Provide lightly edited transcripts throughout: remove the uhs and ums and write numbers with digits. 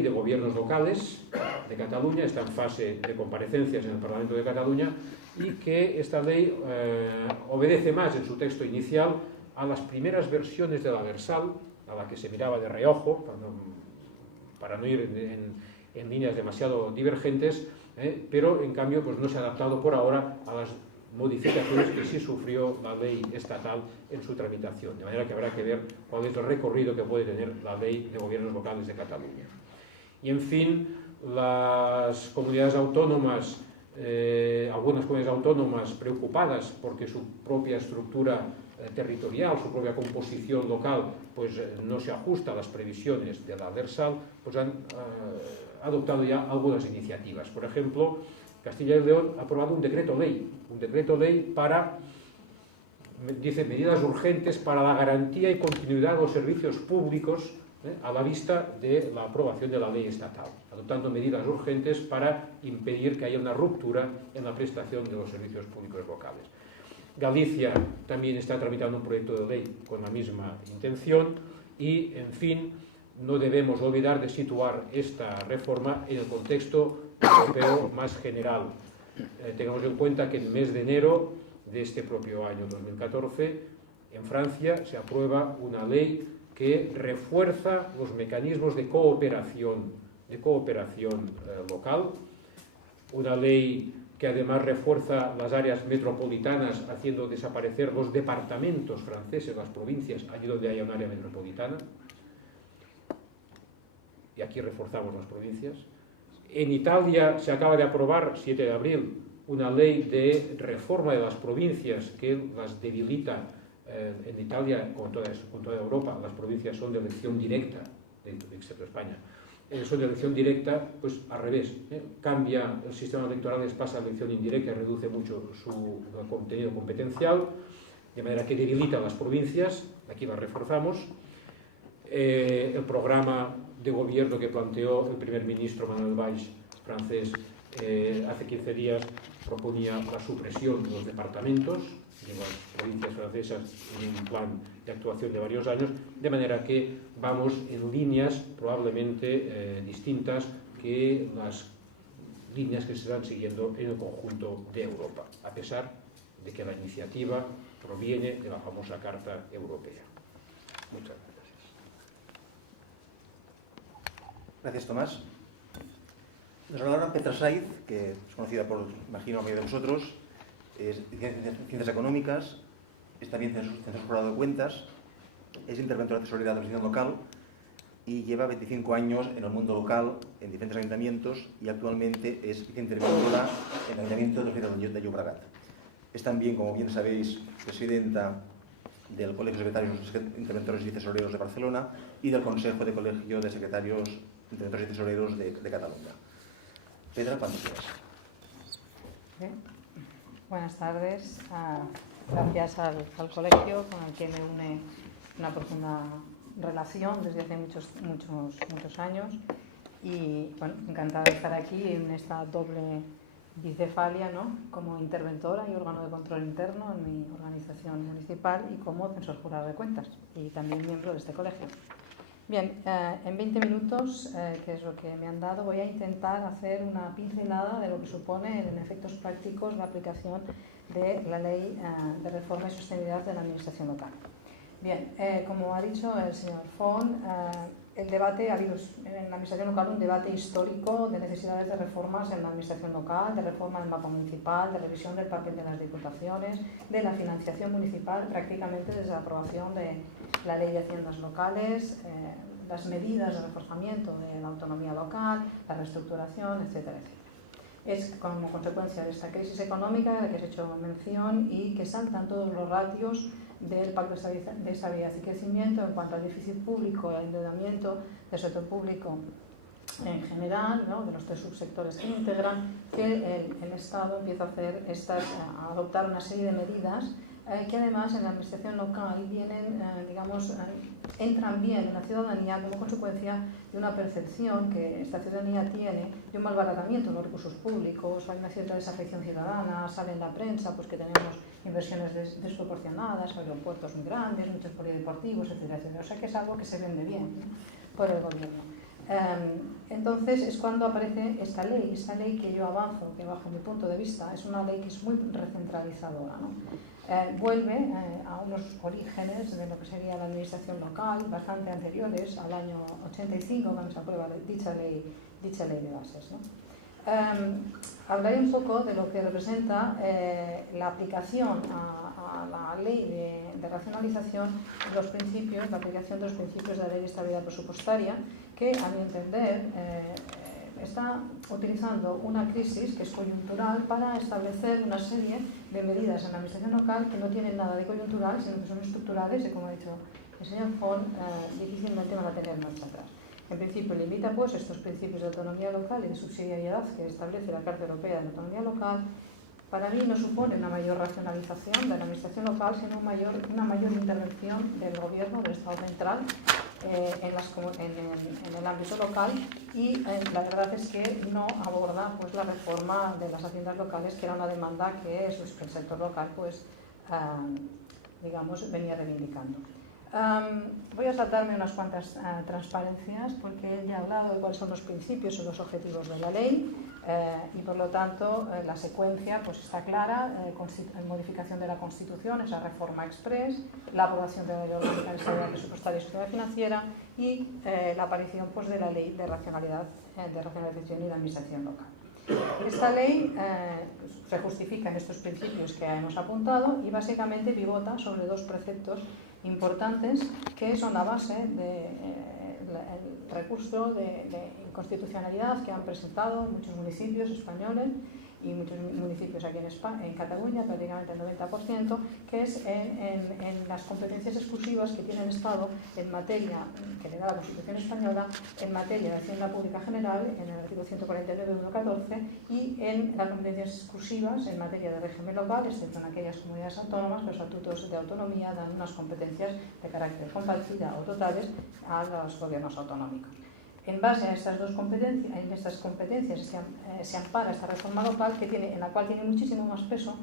de gobiernos locales de Cataluña, está en fase de comparecencias en el Parlamento de Cataluña, y que esta ley obedece más en su texto inicial a las primeras versiones de la Versal, a la que se miraba de reojo, para no ir en líneas demasiado divergentes, pero en cambio pues no se ha adaptado por ahora a las modificaciones que sí sufrió la ley estatal en su tramitación, de manera que habrá que ver cuál es el recorrido que puede tener la ley de gobiernos locales de Cataluña. Y en fin, las comunidades autónomas, algunas comunidades autónomas preocupadas porque su propia estructura territorial, su propia composición local, pues no se ajusta a las previsiones de la Versal, pues han adoptado ya algunas iniciativas. Por ejemplo, Castilla y León ha aprobado un decreto ley para, dice, medidas urgentes para la garantía y continuidad de los servicios públicos a la vista de la aprobación de la ley estatal, adoptando medidas urgentes para impedir que haya una ruptura en la prestación de los servicios públicos locales. Galicia también está tramitando un proyecto de ley con la misma intención y, en fin, no debemos olvidar de situar esta reforma en el contexto europeo más general. Tengamos en cuenta que en el mes de enero de este propio año 2014, en Francia se aprueba una ley que refuerza los mecanismos de cooperación local, una ley que además refuerza las áreas metropolitanas, haciendo desaparecer los departamentos franceses, las provincias, allí donde haya un área metropolitana, y aquí reforzamos las provincias. En Italia se acaba de aprobar, 7 de abril, una ley de reforma de las provincias que las debilita. En Italia, con toda Europa, las provincias son de elección directa, excepto España, son de elección directa, pues al revés, cambia el sistema electoral, les pasa a elección indirecta y reduce mucho su contenido competencial, de manera que debilita las provincias, aquí las reforzamos. El programa de gobierno que planteó el primer ministro Manuel Valls, francés, hace 15 días proponía la supresión de los departamentos de las provincias francesas en un plan de actuación de varios años, de manera que vamos en líneas probablemente distintas que las líneas que se están siguiendo en el conjunto de Europa, a pesar de que la iniciativa proviene de la famosa Carta Europea. Muchas gracias. Gracias, Tomás. Nos hablará Petra Saiz, que es conocida por, imagino, a mayoría de vosotros, es Ciencias Económicas, es también Censor Jurado de Cuentas, es interventora tesorera de la administración local y lleva 25 años en el mundo local, en diferentes ayuntamientos, y actualmente es viceinterventora en el Ayuntamiento de Hospitalet de Llobregat. Es también, como bien sabéis, presidenta del Colegio de Secretarios, Interventores y Tesoreros de Barcelona y del Consejo de Colegio de Secretarios, Interventores y Tesoreros de Cataluña. Pedra, cuando quieras. Bien. Buenas tardes. Gracias al colegio, con el que me une una profunda relación desde hace muchos años. Y bueno, encantada de estar aquí en esta doble bicefalia, ¿no? Como interventora y órgano de control interno en mi organización municipal y como censor jurado de cuentas y también miembro de este colegio. Bien, en 20 minutos, que es lo que me han dado, voy a intentar hacer una pincelada de lo que supone en efectos prácticos la aplicación de la Ley de Reforma y Sostenibilidad de la Administración Local. Bien, como ha dicho el señor Font, el debate, ha habido en la Administración Local un debate histórico de necesidades de reformas en la Administración Local, de reforma del mapa municipal, de revisión del papel de las diputaciones, de la financiación municipal, prácticamente desde la aprobación de la Ley de Haciendas Locales, las medidas de reforzamiento de la autonomía local, la reestructuración, etcétera, etcétera. Es como consecuencia de esta crisis económica de que os he hecho mención y que saltan todos los ratios del Pacto de Estabilidad y Crecimiento en cuanto al déficit público y al endeudamiento del sector público en general, ¿no? De los tres subsectores que integran, que el Estado empieza a adoptar una serie de medidas que además en la administración local vienen, entran bien en la ciudadanía como consecuencia de una percepción que esta ciudadanía tiene de un malbaratamiento de los recursos públicos, hay una cierta desafección ciudadana, sale en la prensa pues que tenemos inversiones desproporcionadas, aeropuertos muy grandes, muchos polideportivos, etcétera, etcétera. O sea que es algo que se vende bien, ¿no? Por el gobierno. Entonces es cuando aparece esta ley que yo avanzo, que bajo mi punto de vista es una ley que es muy recentralizadora, ¿no? Vuelve a unos orígenes de lo que sería la administración local, bastante anteriores al año 85, cuando se aprueba dicha ley de bases, ¿no? Hablaré un poco de lo que representa la aplicación a la ley de racionalización, la aplicación de los principios de la ley de estabilidad presupuestaria, que a mi entender está utilizando una crisis que es coyuntural para establecer una serie de medidas en la administración local que no tienen nada de coyuntural, sino que son estructurales y, como ha dicho el señor Font, difícilmente van a tener marcha atrás. En principio limita pues estos principios de autonomía local y de subsidiariedad que establece la Carta Europea de Autonomía Local. Para mí no supone una mayor racionalización de la administración local, sino una mayor intervención del gobierno, del Estado central, en el ámbito local, y la verdad es que no aborda pues la reforma de las haciendas locales, que era una demanda que el sector local pues, digamos, venía reivindicando. Voy a saltarme unas cuantas transparencias porque él ya ha hablado de cuáles son los principios y los objetivos de la ley y por lo tanto la secuencia pues está clara: modificación de la Constitución, esa reforma express, la aprobación de la Ley Orgánica de Estabilidad Presupuestaria y Sostenibilidad Financiera y la aparición pues, de la Ley de Racionalización y de Administración Local. Esta ley se justifica en estos principios que hemos apuntado y básicamente pivota sobre dos preceptos importantes que son la base del recurso de inconstitucionalidad que han presentado muchos municipios españoles y muchos municipios aquí en Cataluña, prácticamente el 90%, que es en las competencias exclusivas que tiene el Estado en materia, que le da la Constitución española, en materia de Hacienda Pública General, en el artículo 149.1.14, y en las competencias exclusivas en materia de régimen local, excepto en aquellas comunidades autónomas. Los estatutos de autonomía dan unas competencias de carácter compartida o totales a los gobiernos autonómicos. En base a estas dos competencias, se ampara esta reforma local en la cual tiene muchísimo más peso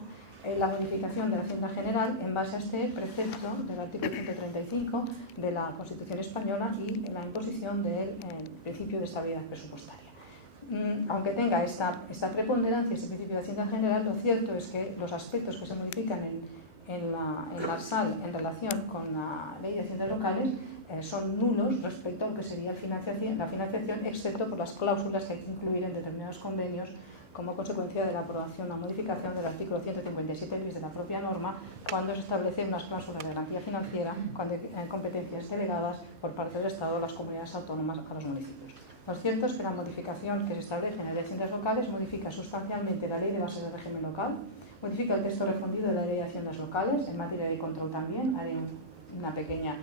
la modificación de la Hacienda General en base a este precepto del artículo 135 de la Constitución española y la imposición del principio de estabilidad presupuestaria. Aunque tenga esta preponderancia, este principio de Hacienda General, lo cierto es que los aspectos que se modifican en la SAL en relación con la Ley de Haciendas Locales son nulos respecto a lo que sería la financiación, excepto por las cláusulas que hay que incluir en determinados convenios como consecuencia de la aprobación o modificación del artículo 157 bis de la propia norma, cuando se establecen unas cláusulas de garantía financiera cuando hay competencias delegadas por parte del Estado a las comunidades autónomas a los municipios. Lo cierto es que la modificación que se establece en la Ley de Haciendas Locales modifica sustancialmente la Ley de Bases de Régimen Local, modifica el texto refundido de la Ley de Haciendas Locales, en materia de control también, haré una pequeña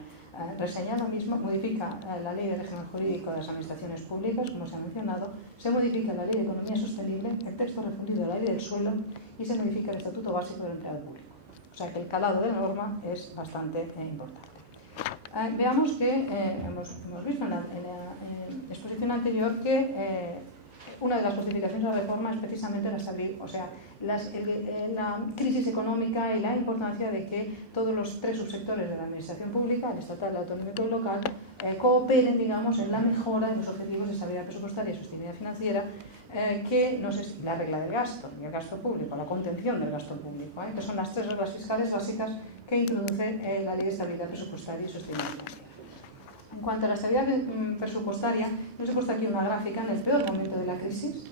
reseña lo mismo, modifica la Ley de Régimen Jurídico de las Administraciones Públicas, como se ha mencionado, se modifica la Ley de Economía Sostenible, el texto refundido de la Ley del Suelo y se modifica el Estatuto Básico del Empleado Público. O sea que el calado de la norma es bastante importante. Veamos que hemos visto en la exposición anterior que una de las justificaciones de la reforma es precisamente la crisis económica y la importancia de que todos los tres subsectores de la administración pública, el estatal, el autonómico y el local, cooperen, digamos, en la mejora de los objetivos de estabilidad presupuestaria y sostenibilidad financiera, que no sé si la regla del gasto y el gasto público, la contención del gasto público, que son las tres reglas fiscales básicas que introduce la Ley de Estabilidad Presupuestaria y Sostenibilidad Financiera. En cuanto a la estabilidad presupuestaria, os he puesto aquí una gráfica en el peor momento de la crisis,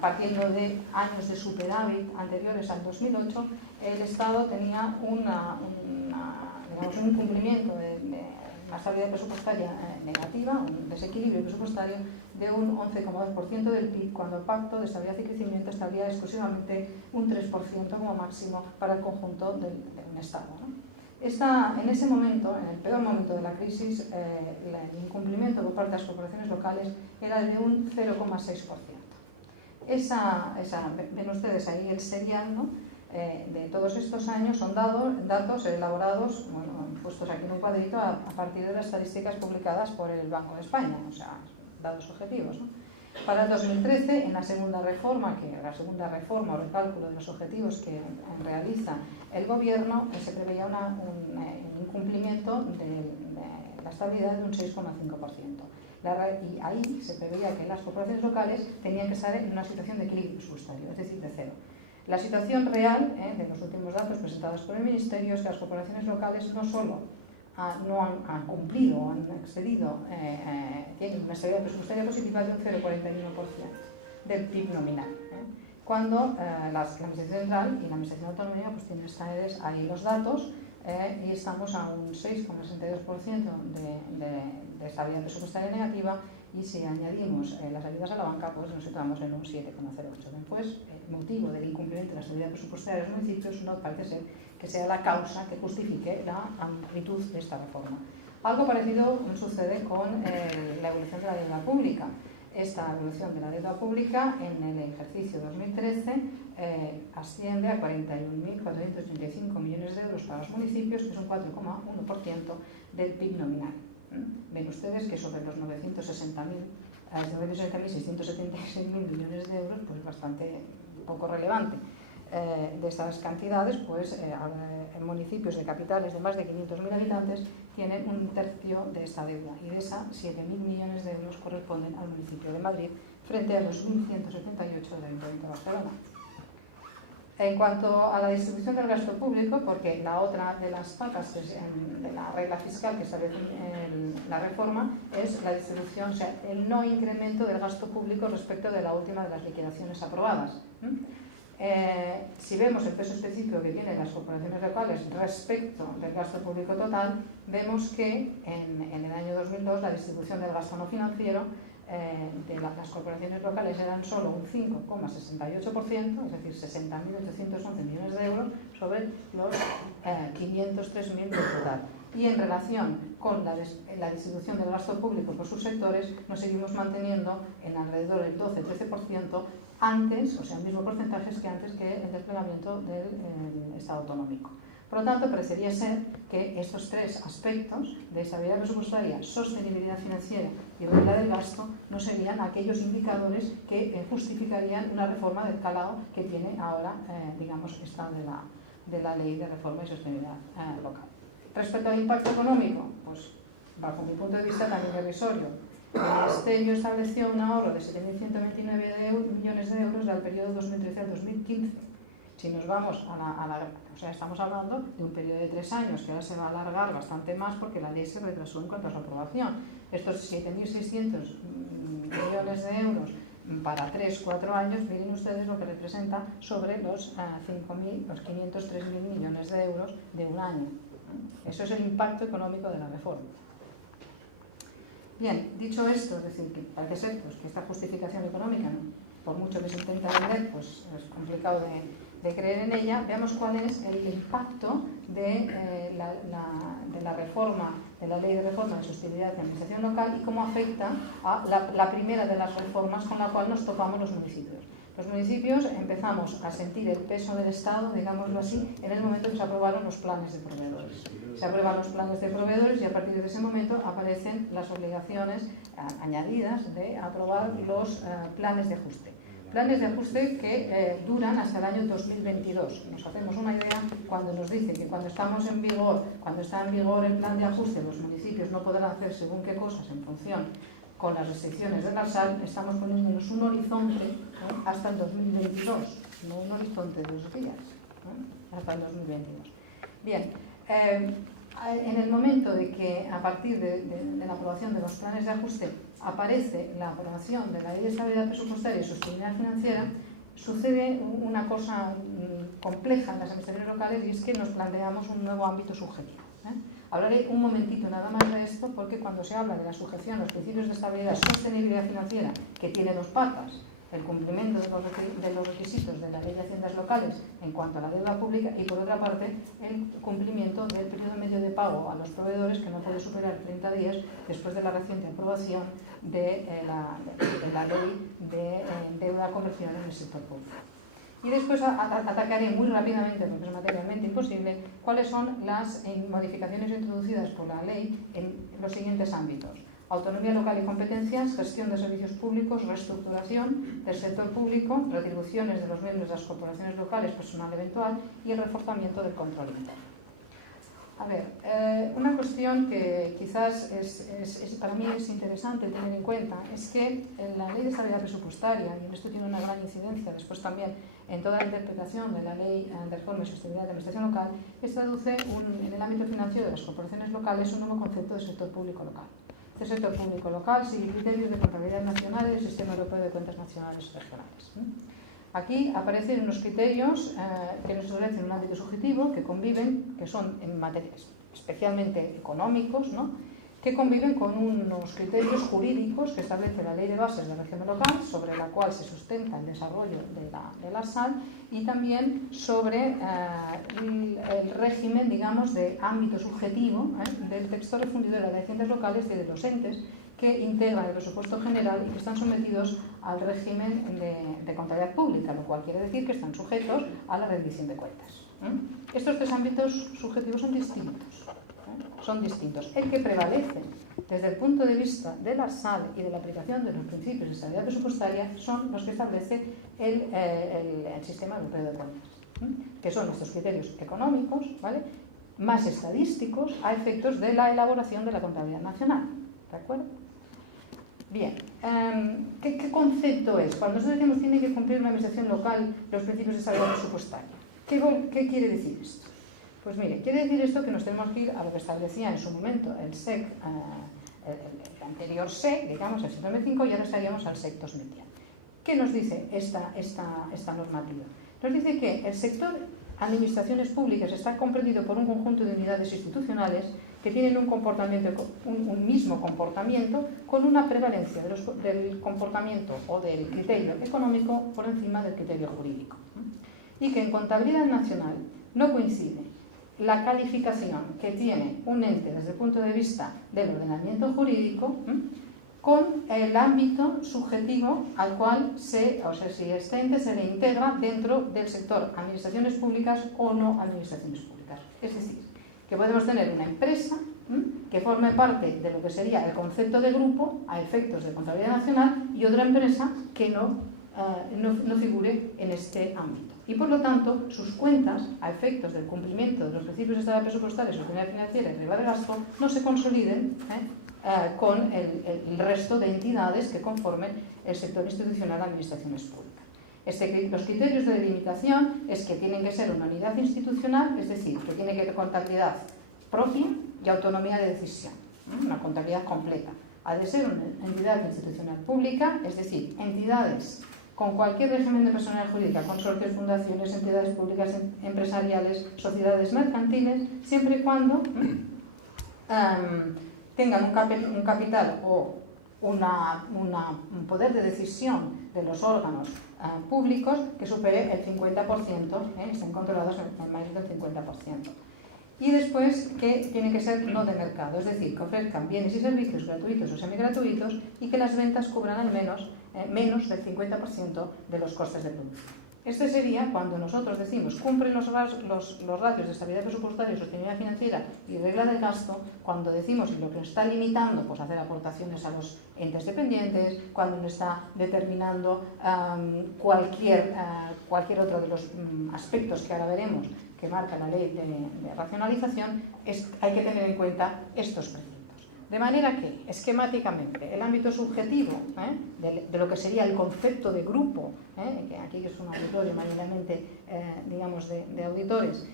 partiendo de años de superávit anteriores al 2008, el Estado tenía un cumplimiento de una estabilidad presupuestaria negativa, un desequilibrio presupuestario de un 11,2% del PIB, cuando el Pacto de Estabilidad y Crecimiento establecía exclusivamente un 3% como máximo para el conjunto de un Estado, ¿no? En ese momento, en el peor momento de la crisis, el incumplimiento por parte de las corporaciones locales era de un 0,6%. Ven ustedes ahí el serial, ¿no? De todos estos años son datos elaborados, puestos aquí en un cuadrito a partir de las estadísticas publicadas por el Banco de España, o sea, datos objetivos, ¿no? Para el 2013, en la segunda reforma o recálculo de los objetivos que realiza el Gobierno, se preveía un incumplimiento de la estabilidad de un 6,5%. Y ahí se preveía que las corporaciones locales tenían que estar en una situación de equilibrio presupuestario, es decir, de cero. La situación real de los últimos datos presentados por el Ministerio es que las corporaciones locales no solo no han cumplido o han excedido, tienen una estabilidad presupuestaria positiva de un 0,41% del PIB nominal. Cuando la Administración Central y la Administración Autonómica pues tienen ustedes ahí los datos y estamos a un 6,62% de estabilidad presupuestaria negativa, y si añadimos las ayudas a la banca pues nos situamos en un 7,08. Pues el motivo del incumplimiento de la estabilidad presupuestaria de los municipios no parece ser que sea la causa que justifique la amplitud de esta reforma. Algo parecido sucede con la evolución de la deuda pública. Esta evolución de la deuda pública en el ejercicio 2013 asciende a 41.485 millones de euros para los municipios, que es un 4,1% del PIB nominal. Ven ustedes que sobre los 960.676 millones de euros, pues bastante poco relevante. De estas cantidades, pues municipios de capitales de más de 500.000 habitantes tienen un tercio de esta deuda, y de esa 7.000 millones de euros corresponden al municipio de Madrid frente a los 1.178 del Ayuntamiento de Barcelona. En cuanto a la distribución del gasto público, porque la otra de las patas de la regla fiscal que establece la reforma es la distribución, o sea, el no incremento del gasto público respecto de la última de las liquidaciones aprobadas. Si vemos el peso específico que tienen las corporaciones locales respecto del gasto público total, vemos que en el año 2002 la distribución del gasto no financiero de las corporaciones locales eran solo un 5,68%, es decir, 60.811 millones de euros sobre los 503.000 del total. Y en relación con la distribución del gasto público por sus sectores, nos seguimos manteniendo en alrededor del 12-13% antes, o sea, el mismo porcentaje que antes que el desplegamiento del Estado autonómico. Por lo tanto, parecería ser que estos tres aspectos de estabilidad presupuestaria, sostenibilidad financiera y regla del gasto no serían aquellos indicadores que justificarían una reforma del calado que tiene ahora, digamos, esta de la Ley de Reforma y Sostenibilidad Local. Respecto al impacto económico, pues bajo mi punto de vista también irrisorio. El Ministerio estableció un ahorro de 7.129 millones de euros del periodo 2013 al 2015. Si nos vamos o sea, estamos hablando de un periodo de 3 años, que ahora se va a alargar bastante más porque la ley se retrasó en cuanto a su aprobación. Estos 7.600 millones de euros para 3-4 años, miren ustedes lo que representa sobre los 503.000 millones de euros de un año. Eso es el impacto económico de la reforma. Bien, dicho esto, es decir, que parece ser pues, que esta justificación económica, ¿no?, por mucho que se intenta vender, pues es complicado de creer en ella. Veamos cuál es el impacto de la reforma, de la Ley de Reforma de Sostenibilidad de Administración Local, y cómo afecta a la primera de las reformas con la cual nos topamos los municipios. Los municipios empezamos a sentir el peso del Estado, digámoslo así, en el momento que se aprobaron los planes de proveedores. Se aprueban los planes de proveedores y a partir de ese momento aparecen las obligaciones añadidas de aprobar los planes de ajuste. Planes de ajuste que duran hasta el año 2022. Nos hacemos una idea cuando nos dicen que cuando está en vigor el plan de ajuste, los municipios no podrán hacer según qué cosas en función con las restricciones del ARSAL. Estamos poniéndonos un horizonte hasta el 2022, no un horizonte de 2 días, hasta el 2022. Bien, en el momento de que a partir de la aprobación de los planes de ajuste aparece la aprobación de la Ley de Estabilidad Presupuestaria y Sostenibilidad Financiera, sucede una cosa compleja en las administraciones locales, y es que nos planteamos un nuevo ámbito subjetivo. Hablaré un momentito nada más de esto, porque cuando se habla de la sujeción a los principios de estabilidad y sostenibilidad financiera, que tiene 2 patas, el cumplimiento de los requisitos de la Ley de Haciendas Locales en cuanto a la deuda pública, y por otra parte el cumplimiento del periodo medio de pago a los proveedores, que no puede superar 30 días después de la reciente aprobación de la Ley de Deuda Comercial en el sector público. Y después atacaré muy rápidamente, porque es materialmente imposible, cuáles son las modificaciones introducidas por la ley en los siguientes ámbitos: autonomía local y competencias, gestión de servicios públicos, reestructuración del sector público, retribuciones de los miembros de las corporaciones locales, personal eventual, y el reforzamiento del control interno. A ver, una cuestión que quizás para mí es interesante tener en cuenta es que en la Ley de Estabilidad Presupuestaria, y esto tiene una gran incidencia después también en toda la interpretación de la Ley de Reforma y Sostenibilidad de la Administración Local, que se traduce en el ámbito financiero de las corporaciones locales un nuevo concepto de sector público local. Este sector público local sigue criterios de contabilidad nacional y el Sistema Europeo de Cuentas Nacionales y Regionales. Aquí aparecen unos criterios que nos establecen un ámbito subjetivo que conviven, que son en materias especialmente económicos, ¿no?, que conviven con unos criterios jurídicos que establece la Ley de Bases de Régimen Local, sobre la cual se sustenta el desarrollo de la SAL, y también sobre el régimen, digamos, de ámbito subjetivo del texto refundido de la Ley de Haciendas Locales y de los entes que integran el presupuesto general y que están sometidos al régimen de contabilidad pública, lo cual quiere decir que están sujetos a la rendición de cuentas. Estos tres ámbitos subjetivos son distintos. Son distintos. El que prevalece desde el punto de vista de la SAL y de la aplicación de los principios de estabilidad presupuestaria son los que establece el Sistema Europeo de Cuentas, que son nuestros criterios económicos, ¿vale?, más estadísticos a efectos de la elaboración de la contabilidad nacional. ¿De acuerdo? Bien, ¿qué concepto es? Cuando nosotros decimos tiene que cumplir una administración local los principios de estabilidad presupuestaria, ¿qué quiere decir esto? Pues mire, quiere decir esto que nos tenemos que ir a lo que establecía en su momento el SEC, el anterior SEC, digamos, el 195, y ahora estaríamos al SEC 2010. ¿Qué nos dice esta normativa? Nos dice que el sector administraciones públicas está comprendido por un conjunto de unidades institucionales que tienen un mismo comportamiento con una prevalencia del comportamiento o del criterio económico por encima del criterio jurídico. Y que en contabilidad nacional no coincide la calificación que tiene un ente desde el punto de vista del ordenamiento jurídico con el ámbito subjetivo al cual si este ente se le integra dentro del sector administraciones públicas o no administraciones públicas. Es decir, que podemos tener una empresa que forme parte de lo que sería el concepto de grupo a efectos de contabilidad nacional y otra empresa que no figure en este ámbito. Y por lo tanto, sus cuentas, a efectos del cumplimiento de los principios de estabilidad presupuestaria, sostenibilidad financiera y regla de gasto, no se consoliden con el resto de entidades que conformen el sector institucional de administraciones públicas. Los criterios de delimitación es que tienen que ser una unidad institucional, es decir, que tiene que tener contabilidad propia y autonomía de decisión, una contabilidad completa. Ha de ser una entidad institucional pública, es decir, entidades con cualquier régimen de personalidad jurídica, consorcios, fundaciones, entidades públicas, empresariales, sociedades mercantiles, siempre y cuando tengan un capital o un poder de decisión de los órganos públicos que supere el 50%, estén controlados en más del 50%. Y después que tiene que ser no de mercado, es decir, que ofrezcan bienes y servicios gratuitos o semigratuitos y que las ventas cubran al menos del 50% de los costes de producción. Este sería cuando nosotros decimos cumplen los ratios de estabilidad presupuestaria, sostenibilidad financiera y regla del gasto, cuando decimos lo que nos está limitando, pues hacer aportaciones a los entes dependientes, cuando nos está determinando cualquier otro de los aspectos que ahora veremos que marca la ley de racionalización, hay que tener en cuenta estos preceptos. De manera que, esquemáticamente, el ámbito subjetivo de lo que sería el concepto de grupo, que aquí es un auditorio mayormente, digamos, de auditores,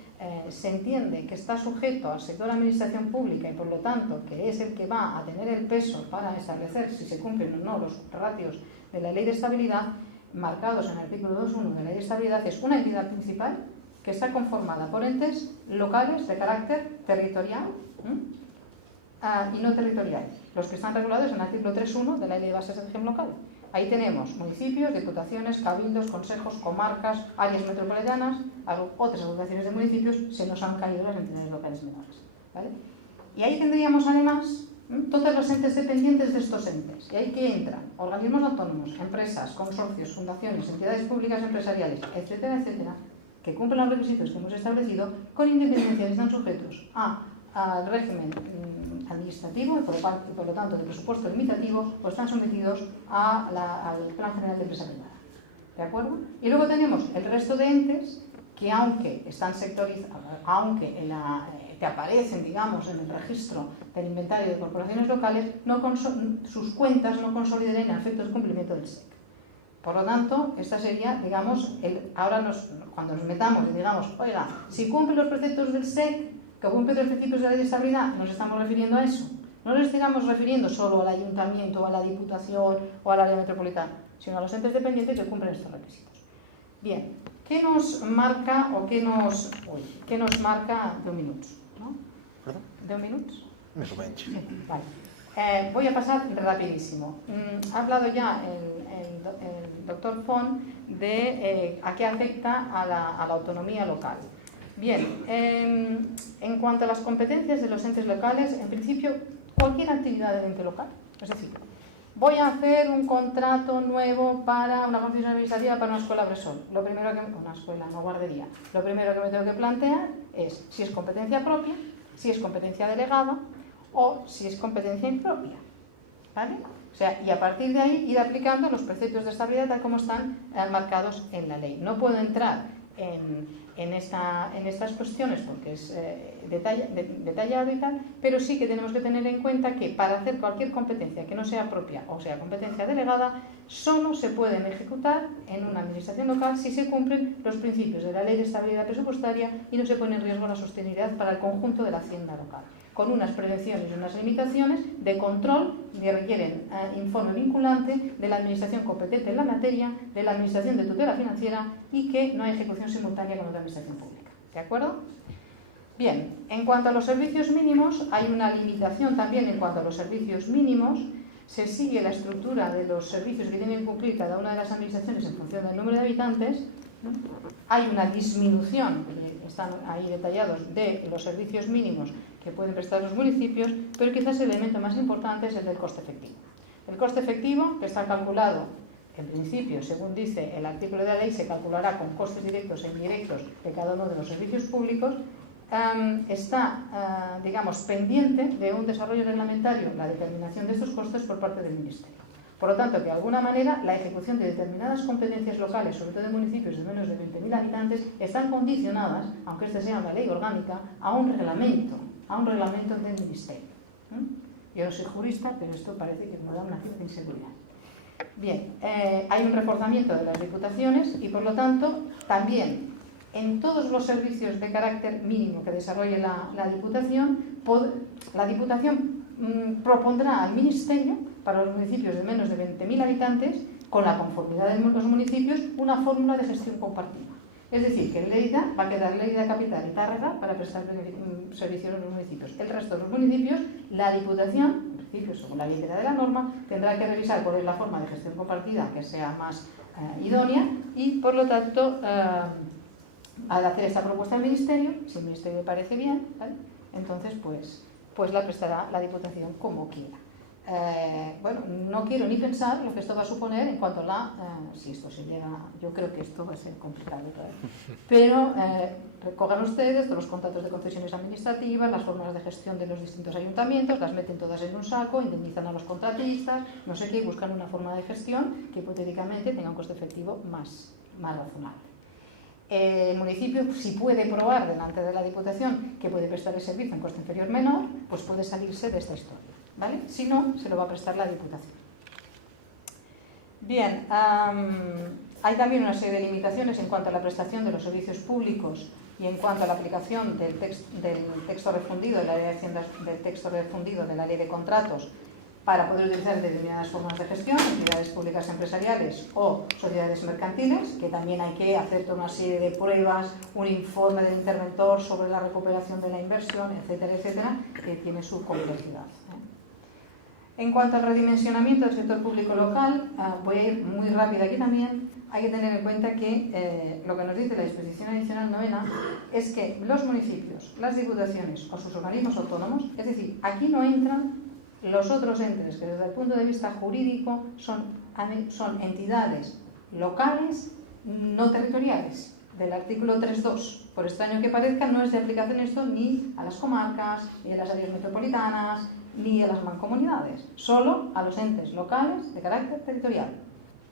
se entiende que está sujeto al sector de administración pública y, por lo tanto, que es el que va a tener el peso para establecer si se cumplen o no los ratios de la ley de estabilidad, marcados en el artículo 2.1 de la ley de estabilidad, es una entidad principal que está conformada por entes locales de carácter territorial y no territoriales, los que están regulados en el artículo 3.1 de la Ley de Bases de Régimen Local. Ahí tenemos municipios, diputaciones, cabildos, consejos, comarcas, áreas metropolitanas, otras agrupaciones de municipios, se nos han caído las entidades locales menores, ¿vale? Y ahí tendríamos además todos los entes dependientes de estos entes. Y ahí que entran organismos autónomos, empresas, consorcios, fundaciones, entidades públicas empresariales, etcétera, etcétera, que cumplen los requisitos que hemos establecido con independencia y están sujetos al régimen administrativo y por lo tanto de presupuesto limitativo, o están sometidos al Plan General de Empresa Privada. ¿De acuerdo? Y luego tenemos el resto de entes que, aunque están sectorizados, que aparecen, digamos, en el registro del inventario de corporaciones locales, sus cuentas no consolidarían efectos de cumplimiento del SEC. Por lo tanto, esta sería, digamos, cuando nos metamos y digamos, oiga, si cumple los preceptos del SEC, que cumple los principios de la ley de estabilidad, nos estamos refiriendo a eso. No nos estamos refiriendo solo al ayuntamiento, o a la diputación o al área metropolitana, sino a los entes dependientes que cumplen estos requisitos. Bien, ¿qué nos marca qué nos marca 10 minutos? ¿No? ¿Perdón? 10 minutos? Més o menys. Vale. Voy a pasar rapidísimo. Ha hablado ya el doctor Font de a qué afecta a la autonomía local. Bien, en cuanto a las competencias de los entes locales, en principio, cualquier actividad del ente local, es decir, voy a hacer un contrato nuevo para una concesión administrativa para una escuela Bresol. Una escuela, no guardería. Lo primero que me tengo que plantear es si es competencia propia, si es competencia delegada o si es competencia impropia. ¿Vale? O sea, y a partir de ahí ir aplicando los preceptos de estabilidad tal como están marcados en la ley. No puedo entrar en estas cuestiones porque es detallado y tal, pero sí que tenemos que tener en cuenta que para hacer cualquier competencia que no sea propia o sea competencia delegada, solo se pueden ejecutar en una administración local si se cumplen los principios de la ley de estabilidad presupuestaria y no se pone en riesgo la sostenibilidad para el conjunto de la hacienda local, con unas prevenciones y unas limitaciones de control que requieren informe vinculante de la administración competente en la materia, de la administración de tutela financiera y que no hay ejecución simultánea con otra administración pública. ¿De acuerdo? Bien, en cuanto a los servicios mínimos, hay una limitación también en cuanto a los servicios mínimos. Se sigue la estructura de los servicios que tienen que cumplir cada una de las administraciones en función del número de habitantes. Hay una disminución, que están ahí detallados, de los servicios mínimos que pueden prestar los municipios, pero quizás el elemento más importante es el del coste efectivo. El coste efectivo, que está calculado, en principio, según dice el artículo de la ley, se calculará con costes directos e indirectos de cada uno de los servicios públicos, está, digamos, pendiente de un desarrollo reglamentario, la determinación de estos costes por parte del Ministerio. Por lo tanto, que de alguna manera la ejecución de determinadas competencias locales, sobre todo de municipios de menos de 20.000 habitantes, están condicionadas, aunque este sea una ley orgánica, a un reglamento del Ministerio. Yo no soy jurista, pero esto parece que me da una cierta inseguridad. Bien, hay un reforzamiento de las diputaciones y, por lo tanto, también en todos los servicios de carácter mínimo que desarrolle la Diputación propondrá al Ministerio, para los municipios de menos de 20.000 habitantes, con la conformidad de los municipios, una fórmula de gestión compartida. Es decir, que en Lleida va a quedar Lleida Capital y Tárrega para prestar servicios a los municipios. El resto de los municipios, la Diputación, en principio, según la litera de la norma, tendrá que revisar cuál es la forma de gestión compartida que sea más idónea y, por lo tanto, al hacer esta propuesta al Ministerio, si el Ministerio le parece bien, ¿vale? Entonces pues la prestará la Diputación como quiera. Bueno, no quiero ni pensar lo que esto va a suponer en cuanto a si esto se llega, yo creo que esto va a ser complicado otra vez, pero recojan ustedes todos los contratos de concesiones administrativas, las formas de gestión de los distintos ayuntamientos, las meten todas en un saco, indemnizan a los contratistas, no sé qué, buscan una forma de gestión que hipotéticamente tenga un coste efectivo más razonable. El municipio, si puede probar delante de la Diputación que puede prestar el servicio en coste inferior menor, pues puede salirse de esta historia, ¿vale? Si no, se lo va a prestar la Diputación. Bien, hay también una serie de limitaciones en cuanto a la prestación de los servicios públicos y en cuanto a la aplicación del texto refundido de la ley de Haciendas, del texto refundido de la ley de contratos para poder utilizar determinadas formas de gestión, entidades públicas empresariales o sociedades mercantiles, que también hay que hacer toda una serie de pruebas, un informe del interventor sobre la recuperación de la inversión, etcétera, etcétera, que tiene su complejidad. En cuanto al redimensionamiento del sector público local, voy a ir muy rápido aquí también. Hay que tener en cuenta que lo que nos dice la disposición adicional 9ª es que los municipios, las diputaciones o sus organismos autónomos, es decir, aquí no entran los otros entes que desde el punto de vista jurídico son entidades locales no territoriales del artículo 3.2. Por extraño que parezca, no es de aplicación esto ni a las comarcas, ni a las áreas metropolitanas, ni a las mancomunidades, solo a los entes locales de carácter territorial.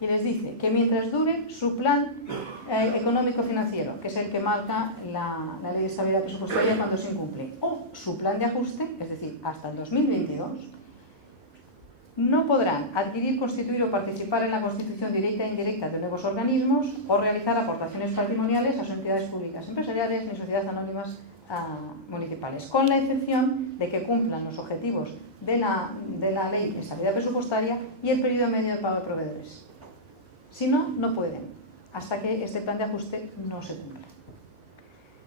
y les dice que mientras dure su plan económico-financiero, que es el que marca la Ley de Estabilidad Presupuestaria cuando se incumple, o su plan de ajuste, es decir, hasta el 2022, no podrán adquirir, constituir o participar en la constitución directa e indirecta de nuevos organismos o realizar aportaciones patrimoniales a sus entidades públicas, empresariales ni sociedades anónimas municipales, con la excepción de que cumplan los objetivos de la Ley de Estabilidad Presupuestaria y el periodo medio de pago de proveedores. Si no, no pueden, hasta que este plan de ajuste no se cumpla.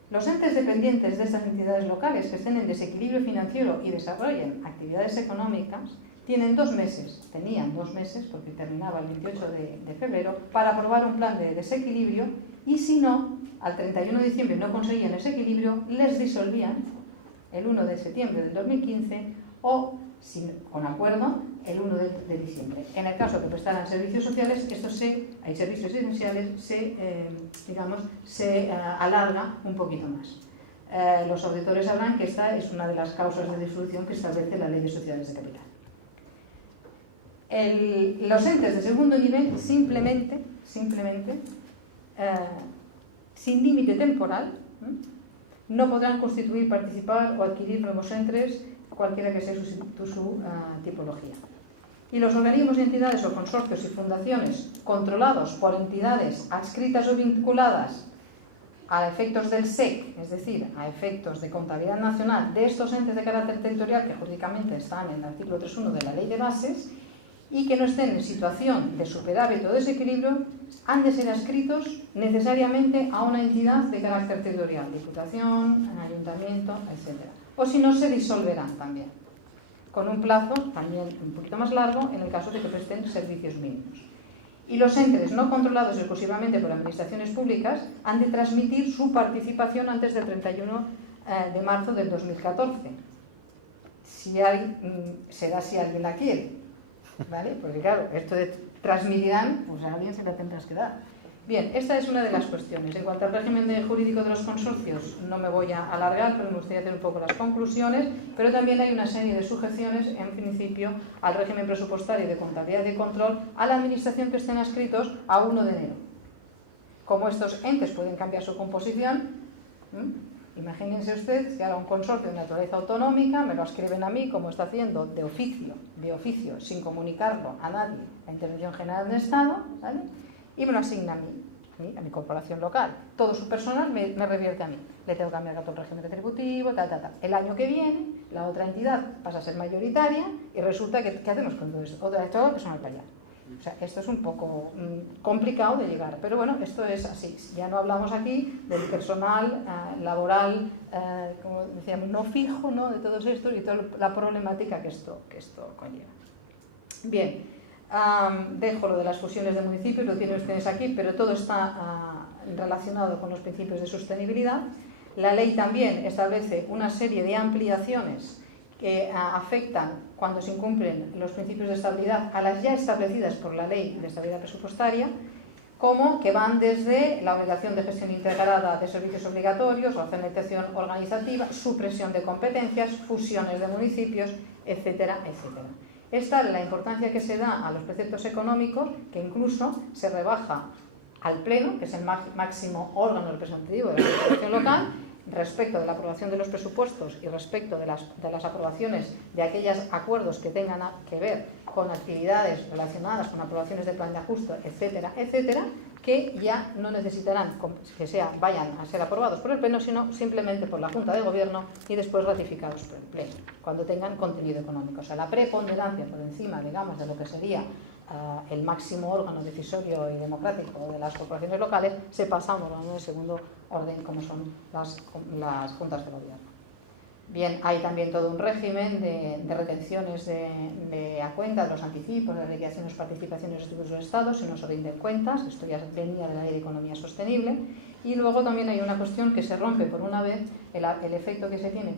Los entes dependientes de estas entidades locales que estén en desequilibrio financiero y desarrollen actividades económicas tenían 2 meses, porque terminaba el 28 de febrero, para aprobar un plan de desequilibrio, y si no, al 31 de diciembre no conseguían ese equilibrio, les disolvían el 1 de septiembre del 2015 o, con acuerdo, el 1 de diciembre. En el caso que prestaran servicios sociales, hay servicios esenciales, se alarga un poquito más. Los auditores sabrán que esta es una de las causas de disolución que establece la Ley de Sociedades de Capital. Los entes de segundo nivel simplemente sin límite temporal, no podrán constituir, participar o adquirir nuevos entes, cualquiera que sea su tipología. Y los organismos y entidades o consorcios y fundaciones controlados por entidades adscritas o vinculadas a efectos del SEC, es decir, a efectos de contabilidad nacional de estos entes de carácter territorial que jurídicamente están en el artículo 3.1 de la Ley de Bases, y que no estén en situación de superávit o desequilibrio, han de ser adscritos necesariamente a una entidad de carácter territorial, diputación, ayuntamiento, etc. O si no, se disolverán también, con un plazo también un poquito más largo en el caso de que presten servicios mínimos. Y los entes no controlados exclusivamente por administraciones públicas han de transmitir su participación antes del 31 de marzo del 2014. Será si alguien la quiere. ¿Vale? Porque claro, esto de transmitirán, pues a alguien se la tendrás que dar. Bien, esta es una de las cuestiones. En cuanto al régimen jurídico de los consorcios, no me voy a alargar, pero me gustaría hacer un poco las conclusiones, pero también hay una serie de sujeciones, en principio, al régimen presupuestario de contabilidad y control, a la administración que estén adscritos a 1 de enero. Como estos entes pueden cambiar su composición, imagínense usted que ahora un consorcio de naturaleza autonómica me lo escriben a mí, como está haciendo de oficio, sin comunicarlo a nadie, la Intervención General del Estado, ¿vale? Y me lo asigna a mi corporación local. Todo su personal me revierte a mí. Le tengo que cambiar todo el régimen retributivo, tal. El año que viene, la otra entidad pasa a ser mayoritaria y resulta que, ¿qué hacemos con todo esto? Otra vez todo el personal para allá. O sea, esto es un poco complicado de llegar, pero bueno, esto es así. Ya no hablamos aquí del personal laboral, como decíamos, no fijo, ¿no? De todos estos y toda la problemática que esto conlleva. Bien, dejo lo de las fusiones de municipios, lo tienen ustedes aquí, pero todo está relacionado con los principios de sostenibilidad. La ley también establece una serie de ampliaciones que afectan, cuando se incumplen los principios de estabilidad, a las ya establecidas por la Ley de Estabilidad Presupuestaria, como que van desde la obligación de gestión integrada de servicios obligatorios, racionalización organizativa, supresión de competencias, fusiones de municipios, etcétera, etcétera. Esta es la importancia que se da a los preceptos económicos, que incluso se rebaja al Pleno, que es el máximo órgano representativo de la administración local, respecto de la aprobación de los presupuestos y respecto de las aprobaciones de aquellos acuerdos que tengan que ver con actividades relacionadas con aprobaciones de plan de ajuste, etcétera, etcétera, que ya no necesitarán que vayan a ser aprobados por el Pleno, sino simplemente por la Junta de Gobierno y después ratificados por el Pleno, cuando tengan contenido económico. O sea, la preponderancia por encima, digamos, de lo que sería el máximo órgano decisorio y democrático de las corporaciones locales, se pasa a un órgano de segundo orden, como son las juntas de gobierno. Bien, hay también todo un régimen de retenciones de a cuenta de los anticipos, de liquidaciones, participaciones y tributos del Estado, si no se rinden cuentas. Esto ya venía de la Ley de Economía Sostenible. Y luego también hay una cuestión que se rompe por una vez el efecto que se tiene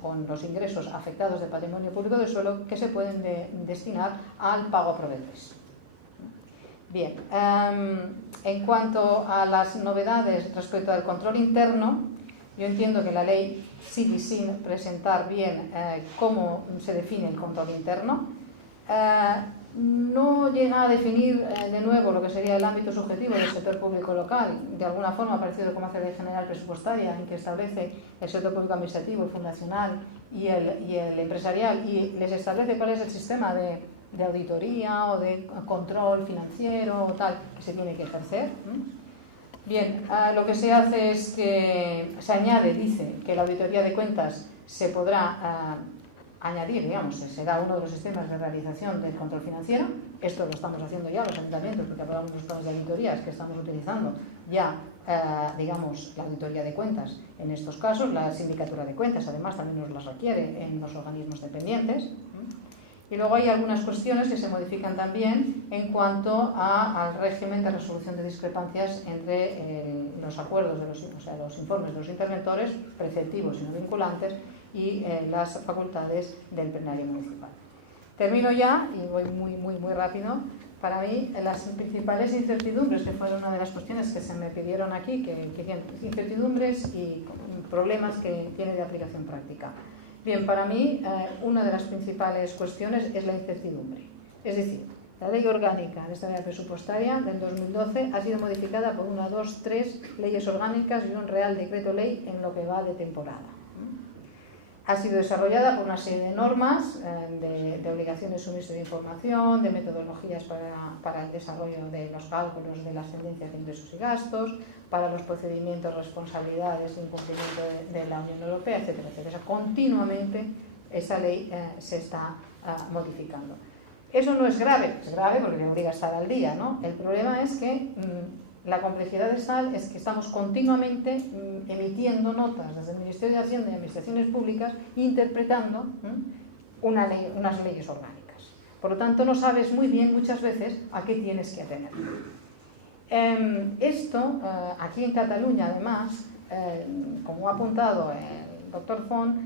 con los ingresos afectados de patrimonio público de suelo, que se pueden destinar al pago a proveedores. Bien, en cuanto a las novedades respecto al control interno, yo entiendo que la ley sigue sin presentar bien cómo se define el control interno. no llega a definir de nuevo lo que sería el ámbito subjetivo del sector público local, de alguna forma parecido como hace la Ley General Presupuestaria, en que establece el sector público administrativo, el fundacional y el empresarial, y les establece cuál es el sistema de auditoría o de control financiero o tal que se tiene que ejercer. Bien, lo que se hace es que se añade, dice, que la auditoría de cuentas se podrá añadir, digamos, será uno de los sistemas de realización del control financiero. Esto lo estamos haciendo ya los ayuntamientos, porque aprobamos los planes de auditorías que estamos utilizando ya, digamos, la auditoría de cuentas en estos casos. La sindicatura de cuentas, además, también nos las requiere en los organismos dependientes. Y luego hay algunas cuestiones que se modifican también en cuanto al régimen de resolución de discrepancias entre los acuerdos, los informes de los interventores, preceptivos y no vinculantes, y las facultades del plenario municipal. Termino ya, y voy muy rápido. Para mí, las principales incertidumbres, que fueron una de las cuestiones que se me pidieron aquí, que tienen incertidumbres y problemas que tiene de aplicación práctica. Bien, para mí, una de las principales cuestiones es la incertidumbre. Es decir, la Ley Orgánica de Estabilidad Presupuestaria del 2012 ha sido modificada por 1, 2, 3 leyes orgánicas y un Real Decreto Ley en lo que va de temporada. Ha sido desarrollada por una serie de normas de obligaciones de suministro de información, de metodologías para el desarrollo de los cálculos de las tendencias de ingresos y gastos, para los procedimientos, responsabilidades e incumplimiento de la Unión Europea, etcétera, etcétera. Continuamente esa ley se está modificando. Eso no es grave porque le obliga a estar al día, ¿no? El problema es que la complejidad es tal, es que estamos continuamente emitiendo notas desde el Ministerio de Hacienda y Administraciones Públicas interpretando unas leyes orgánicas. Por lo tanto, no sabes muy bien muchas veces a qué tienes que atener. Esto, aquí en Cataluña, además, como ha apuntado el doctor Font,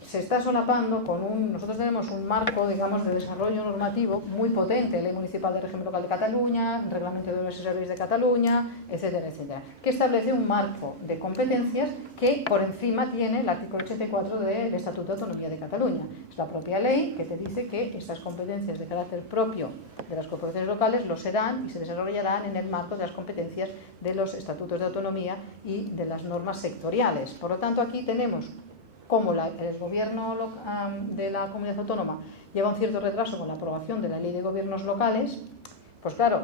se está solapando con nosotros tenemos un marco, digamos, de desarrollo normativo muy potente, Ley Municipal de Régimen Local de Cataluña, Reglamento de Obras y Serveis de Cataluña, etcétera, etcétera, que establece un marco de competencias que por encima tiene el artículo 84 del Estatuto de Autonomía de Cataluña. Es la propia ley que te dice que estas competencias de carácter propio de las corporaciones locales lo serán y se desarrollarán en el marco de las competencias de los estatutos de autonomía y de las normas sectoriales. Por lo tanto, aquí tenemos como el gobierno de la comunidad autónoma lleva un cierto retraso con la aprobación de la ley de gobiernos locales, pues claro,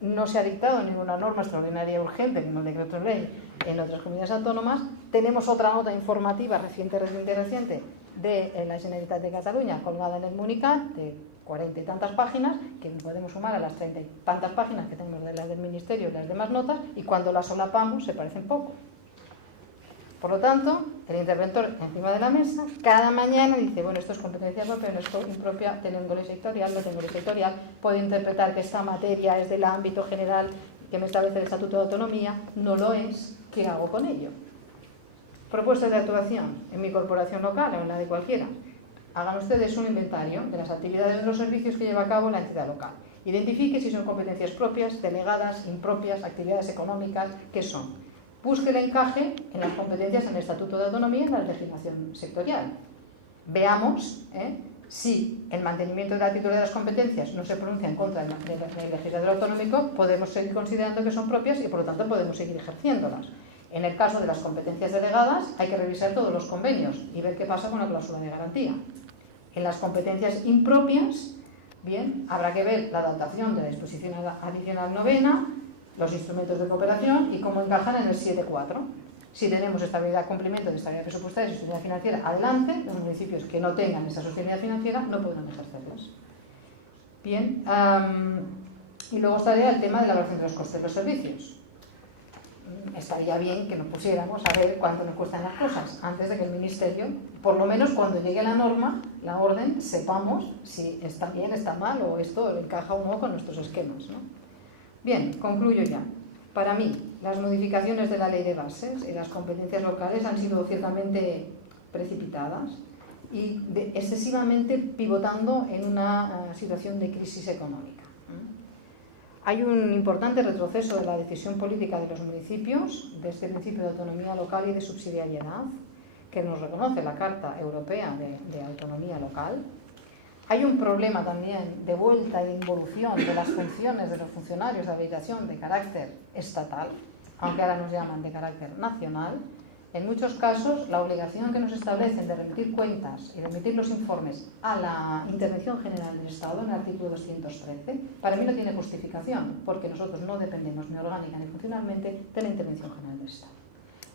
no se ha dictado ninguna norma extraordinaria urgente, ningún decreto de ley en otras comunidades autónomas. Tenemos otra nota informativa reciente de la Generalitat de Cataluña colgada en el Municat de 40 y tantas páginas, que podemos sumar a las 30 y tantas páginas que tenemos de las del Ministerio y las demás notas, y cuando las solapamos se parecen poco. Por lo tanto, el interventor encima de la mesa, cada mañana dice, bueno, esto es competencia propia, esto es impropia, tengo ley sectorial, no tengo ley sectorial, puedo interpretar que esta materia es del ámbito general que me establece el Estatuto de Autonomía, no lo es, ¿qué hago con ello? Propuestas de actuación en mi corporación local o en la de cualquiera. Hagan ustedes un inventario de las actividades de los servicios que lleva a cabo la entidad local. Identifique si son competencias propias, delegadas, impropias, actividades económicas, ¿qué son? Busque el encaje en las competencias en el Estatuto de Autonomía y en la legislación sectorial. Veamos si el mantenimiento de la titularidad de las competencias no se pronuncia en contra del legislador autonómico, podemos seguir considerando que son propias y por lo tanto podemos seguir ejerciéndolas. En el caso de las competencias delegadas hay que revisar todos los convenios y ver qué pasa con la cláusula de garantía. En las competencias impropias, bien, habrá que ver la adaptación de la disposición adicional 9ª, los instrumentos de cooperación y cómo encajan en el 7.4. Si tenemos estabilidad, cumplimiento de estabilidad presupuestaria y sostenibilidad financiera, adelante. Los municipios que no tengan esa sostenibilidad financiera no podrán ejercerlas. Bien, y luego estaría el tema de la evaluación de los costes de los servicios. Estaría bien que nos pusiéramos a ver cuánto nos cuestan las cosas antes de que el Ministerio, por lo menos cuando llegue la norma, la orden, sepamos si está bien, está mal o esto encaja o no con nuestros esquemas, ¿no? Bien, concluyo ya. Para mí, las modificaciones de la ley de bases y las competencias locales han sido ciertamente precipitadas y excesivamente pivotando en una situación de crisis económica. Hay un importante retroceso de la decisión política de los municipios, de este principio de autonomía local y de subsidiariedad, que nos reconoce la Carta Europea de Autonomía Local. Hay un problema también de vuelta y de involución de las funciones de los funcionarios de habilitación de carácter estatal, aunque ahora nos llaman de carácter nacional. En muchos casos, la obligación que nos establecen de remitir cuentas y de emitir los informes a la Intervención General del Estado, en el artículo 213, para mí no tiene justificación, porque nosotros no dependemos ni orgánica ni funcionalmente de la Intervención General del Estado.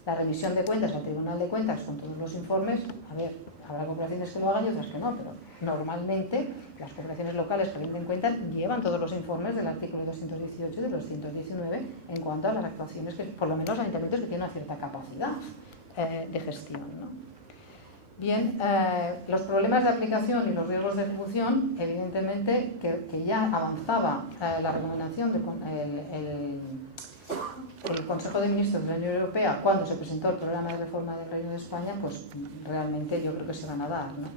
La remisión de cuentas al Tribunal de Cuentas con todos los informes, a ver, habrá corporaciones que lo hagan y otras que no, pero normalmente las corporaciones locales que rinden cuentas llevan todos los informes del artículo 218 y del 219 en cuanto a las actuaciones que, por lo menos, ayuntamientos que tienen una cierta capacidad de gestión, ¿no? Bien, los problemas de aplicación y los riesgos de ejecución, evidentemente, que ya avanzaba la recomendación del Consejo de Ministros de la Unión Europea cuando se presentó el programa de reforma del Reino de España, pues realmente yo creo que se van a dar, ¿no?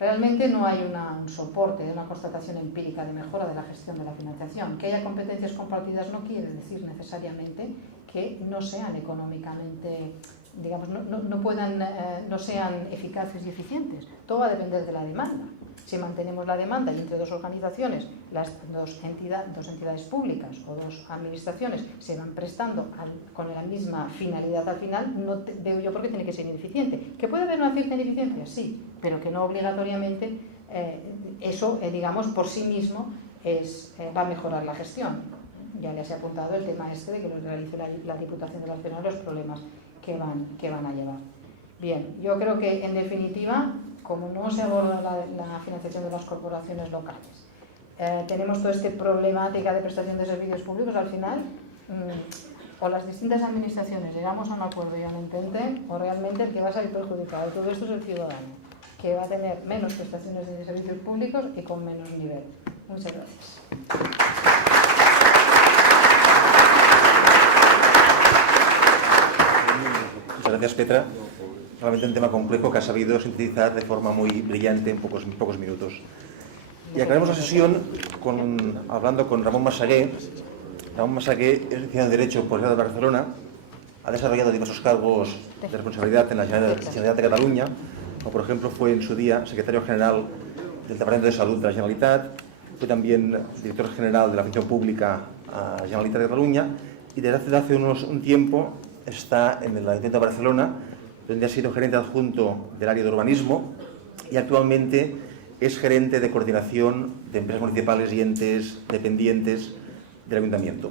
Realmente no hay un soporte de una constatación empírica de mejora de la gestión de la financiación. Que haya competencias compartidas no quiere decir necesariamente que no sean económicamente, digamos, no sean eficaces y eficientes. Todo va a depender de la demanda. Si mantenemos la demanda y entre dos organizaciones, las dos entidades públicas o dos administraciones se van prestando con la misma finalidad al final, no veo yo por qué tiene que ser ineficiente. ¿Que puede haber una cierta ineficiencia? Sí, pero que no obligatoriamente eso, digamos, por sí mismo va a mejorar la gestión. Ya les he apuntado el tema este de que lo realice la Diputación de Barcelona, los problemas que van a llevar. Bien, yo creo que en definitiva, como no se aborda la financiación de las corporaciones locales, tenemos toda esta problemática de prestación de servicios públicos, al final, o las distintas administraciones llegamos a un acuerdo y a un entente, o realmente el que va a salir perjudicado de todo esto es el ciudadano, que va a tener menos prestaciones de servicios públicos y con menos nivel. Muchas gracias. Muchas gracias, Petra. Realmente un tema complejo que ha sabido sintetizar de forma muy brillante en pocos minutos. Y acabaremos la sesión hablando con Ramón Massagué. Ramón Massagué es licenciado en Derecho por la Universidad de Barcelona, ha desarrollado diversos cargos de responsabilidad en la Generalitat de Cataluña, como por ejemplo fue en su día secretario general del Departamento de Salud de la Generalitat, fue también director general de la Función Pública a la Generalitat de Cataluña y desde hace un tiempo está en el Ayuntamiento de Barcelona, donde ha sido gerente adjunto del área de urbanismo y actualmente es gerente de coordinación de empresas municipales y entes dependientes del ayuntamiento.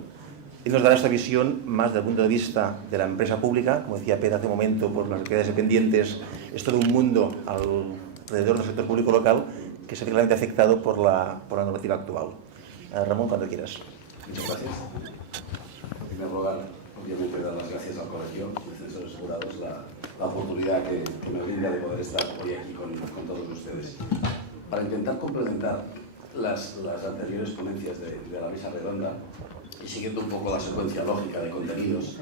Y nos dará esta visión más desde el punto de vista de la empresa pública. Como decía Pedro hace un momento, por las actividades dependientes es todo un mundo alrededor del sector público local que se ve claramente afectado por la normativa actual. Ramón, cuando quieras. Muchas gracias. En primer lugar, obviamente dar las gracias al Colegio de Censores Jurados la oportunidad que me brinda de poder estar hoy aquí con todos ustedes. Para intentar complementar las anteriores ponencias de la mesa redonda y siguiendo un poco la secuencia lógica de contenidos,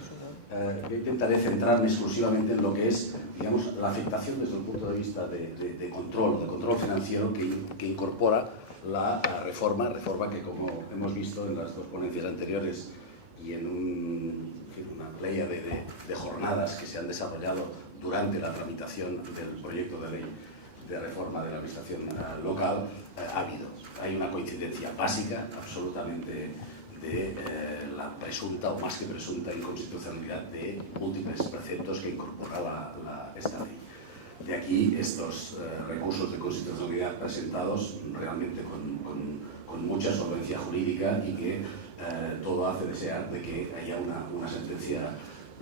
yo intentaré centrarme exclusivamente en lo que es, digamos, la afectación desde el punto de vista de control financiero que incorpora la reforma que, como hemos visto en las dos ponencias anteriores y en una playa de jornadas que se han desarrollado durante la tramitación del proyecto de ley de reforma de la administración local, ha habido. Hay una coincidencia básica, absolutamente, de la presunta o más que presunta inconstitucionalidad de múltiples preceptos que incorpora esta ley. De aquí estos recursos de constitucionalidad presentados realmente con mucha solvencia jurídica y que todo hace desear de que haya una sentencia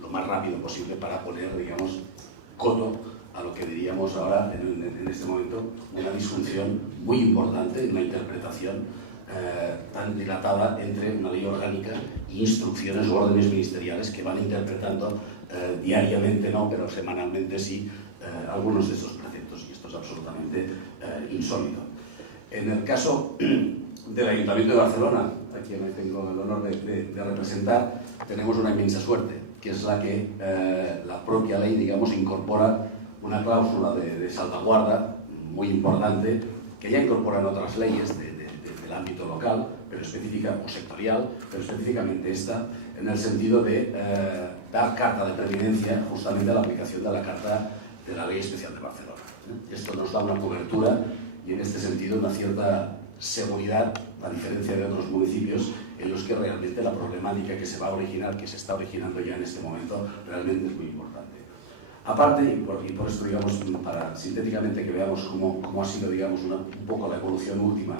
lo más rápido posible para poner, digamos, coto a lo que diríamos ahora en este momento una disfunción muy importante en la interpretación tan dilatada entre una ley orgánica e instrucciones o órdenes ministeriales que van interpretando diariamente, no, pero semanalmente sí, algunos de estos preceptos, y esto es absolutamente insólito. En el caso del Ayuntamiento de Barcelona, a quien me tengo el honor de representar, tenemos una inmensa suerte, que es la que la propia ley, digamos, incorpora una cláusula de salvaguarda muy importante, que ya incorporan otras leyes del ámbito local, pero específica o sectorial, pero específicamente esta, en el sentido de dar carta de preeminencia justamente a la aplicación de la Carta de la Ley Especial de Barcelona. Esto nos da una cobertura y en este sentido una cierta seguridad, a diferencia de otros municipios en los que realmente la problemática que se va a originar, que se está originando ya en este momento, realmente es muy importante. Aparte, y por esto, digamos, para sintéticamente que veamos cómo ha sido, digamos, un poco la evolución última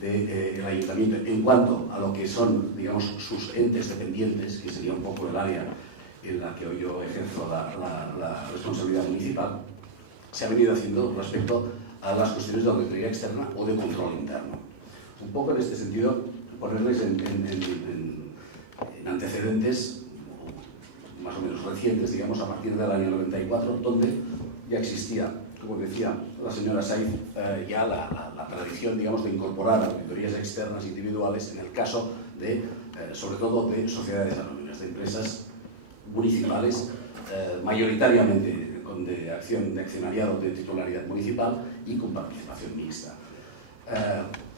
del ayuntamiento en cuanto a lo que son, digamos, sus entes dependientes, que sería un poco el área en la que hoy yo ejerzo la responsabilidad municipal, se ha venido haciendo respecto a las cuestiones de auditoría externa o de control interno. Un poco en este sentido, ponerles en antecedentes más o menos recientes, digamos, a partir del año 94, donde ya existía, como decía la señora Saiz, ya la tradición, digamos, de incorporar auditorías externas individuales en el caso de, sobre todo, de sociedades anónimas, de empresas municipales, mayoritariamente de accionariado de titularidad municipal y con participación mixta.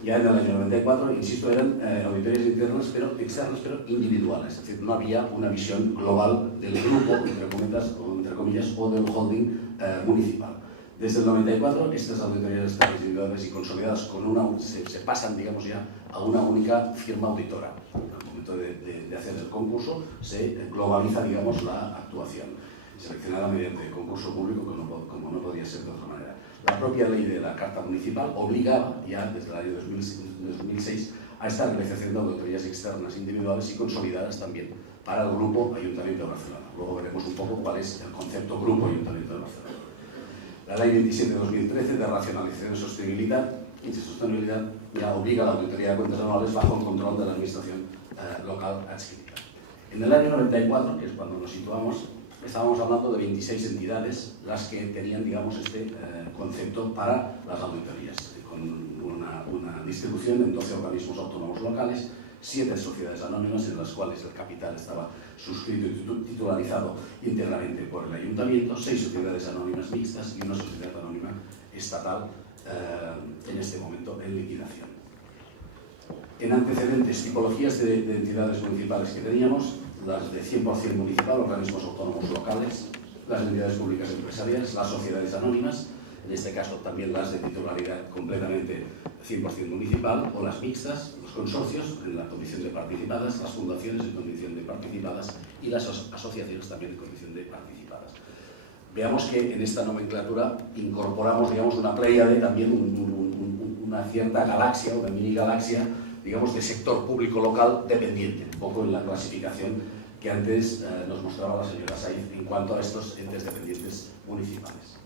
Ya en el año 94, insisto, eran auditorías internas, pero externas, pero individuales. Es decir, no había una visión global del grupo, entre comillas, o del holding municipal. Desde el 94, estas auditorías externas individuales y consolidadas se pasan, digamos, ya a una única firma auditora. Al momento de hacer el concurso, se globaliza, digamos, la actuación, seleccionada mediante concurso público, como no podía ser de otra manera. La propia ley de la Carta Municipal obligaba ya desde el año 2006 a esta realización de auditorías externas individuales y consolidadas también para el Grupo Ayuntamiento de Barcelona. Luego veremos un poco cuál es el concepto Grupo Ayuntamiento de Barcelona. La Ley 27 de 2013 de Racionalización y Sostenibilidad ya obliga a la auditoría de cuentas anuales bajo el control de la Administración local adscrita. En el año 94, que es cuando nos situamos, estábamos hablando de 26 entidades las que tenían, digamos, este concepto para las auditorías, con una distribución en 12 organismos autónomos locales, 7 sociedades anónimas en las cuales el capital estaba suscrito y titularizado íntegramente por el ayuntamiento, 6 sociedades anónimas mixtas y una sociedad anónima estatal en este momento en liquidación. En antecedentes, tipologías de entidades municipales que teníamos, las de 100% municipal, organismos autónomos locales, las entidades públicas empresariales, las sociedades anónimas, en este caso también las de titularidad completamente 100% municipal, o las mixtas, los consorcios en la condición de participadas, las fundaciones en condición de participadas y las asociaciones también en condición de participadas. Veamos que en esta nomenclatura incorporamos, digamos, una pléyade, también una cierta galaxia, una mini galaxia, digamos, de sector público local dependiente, un poco en la clasificación que antes nos mostraba la señora Saiz en cuanto a estos entes dependientes municipales.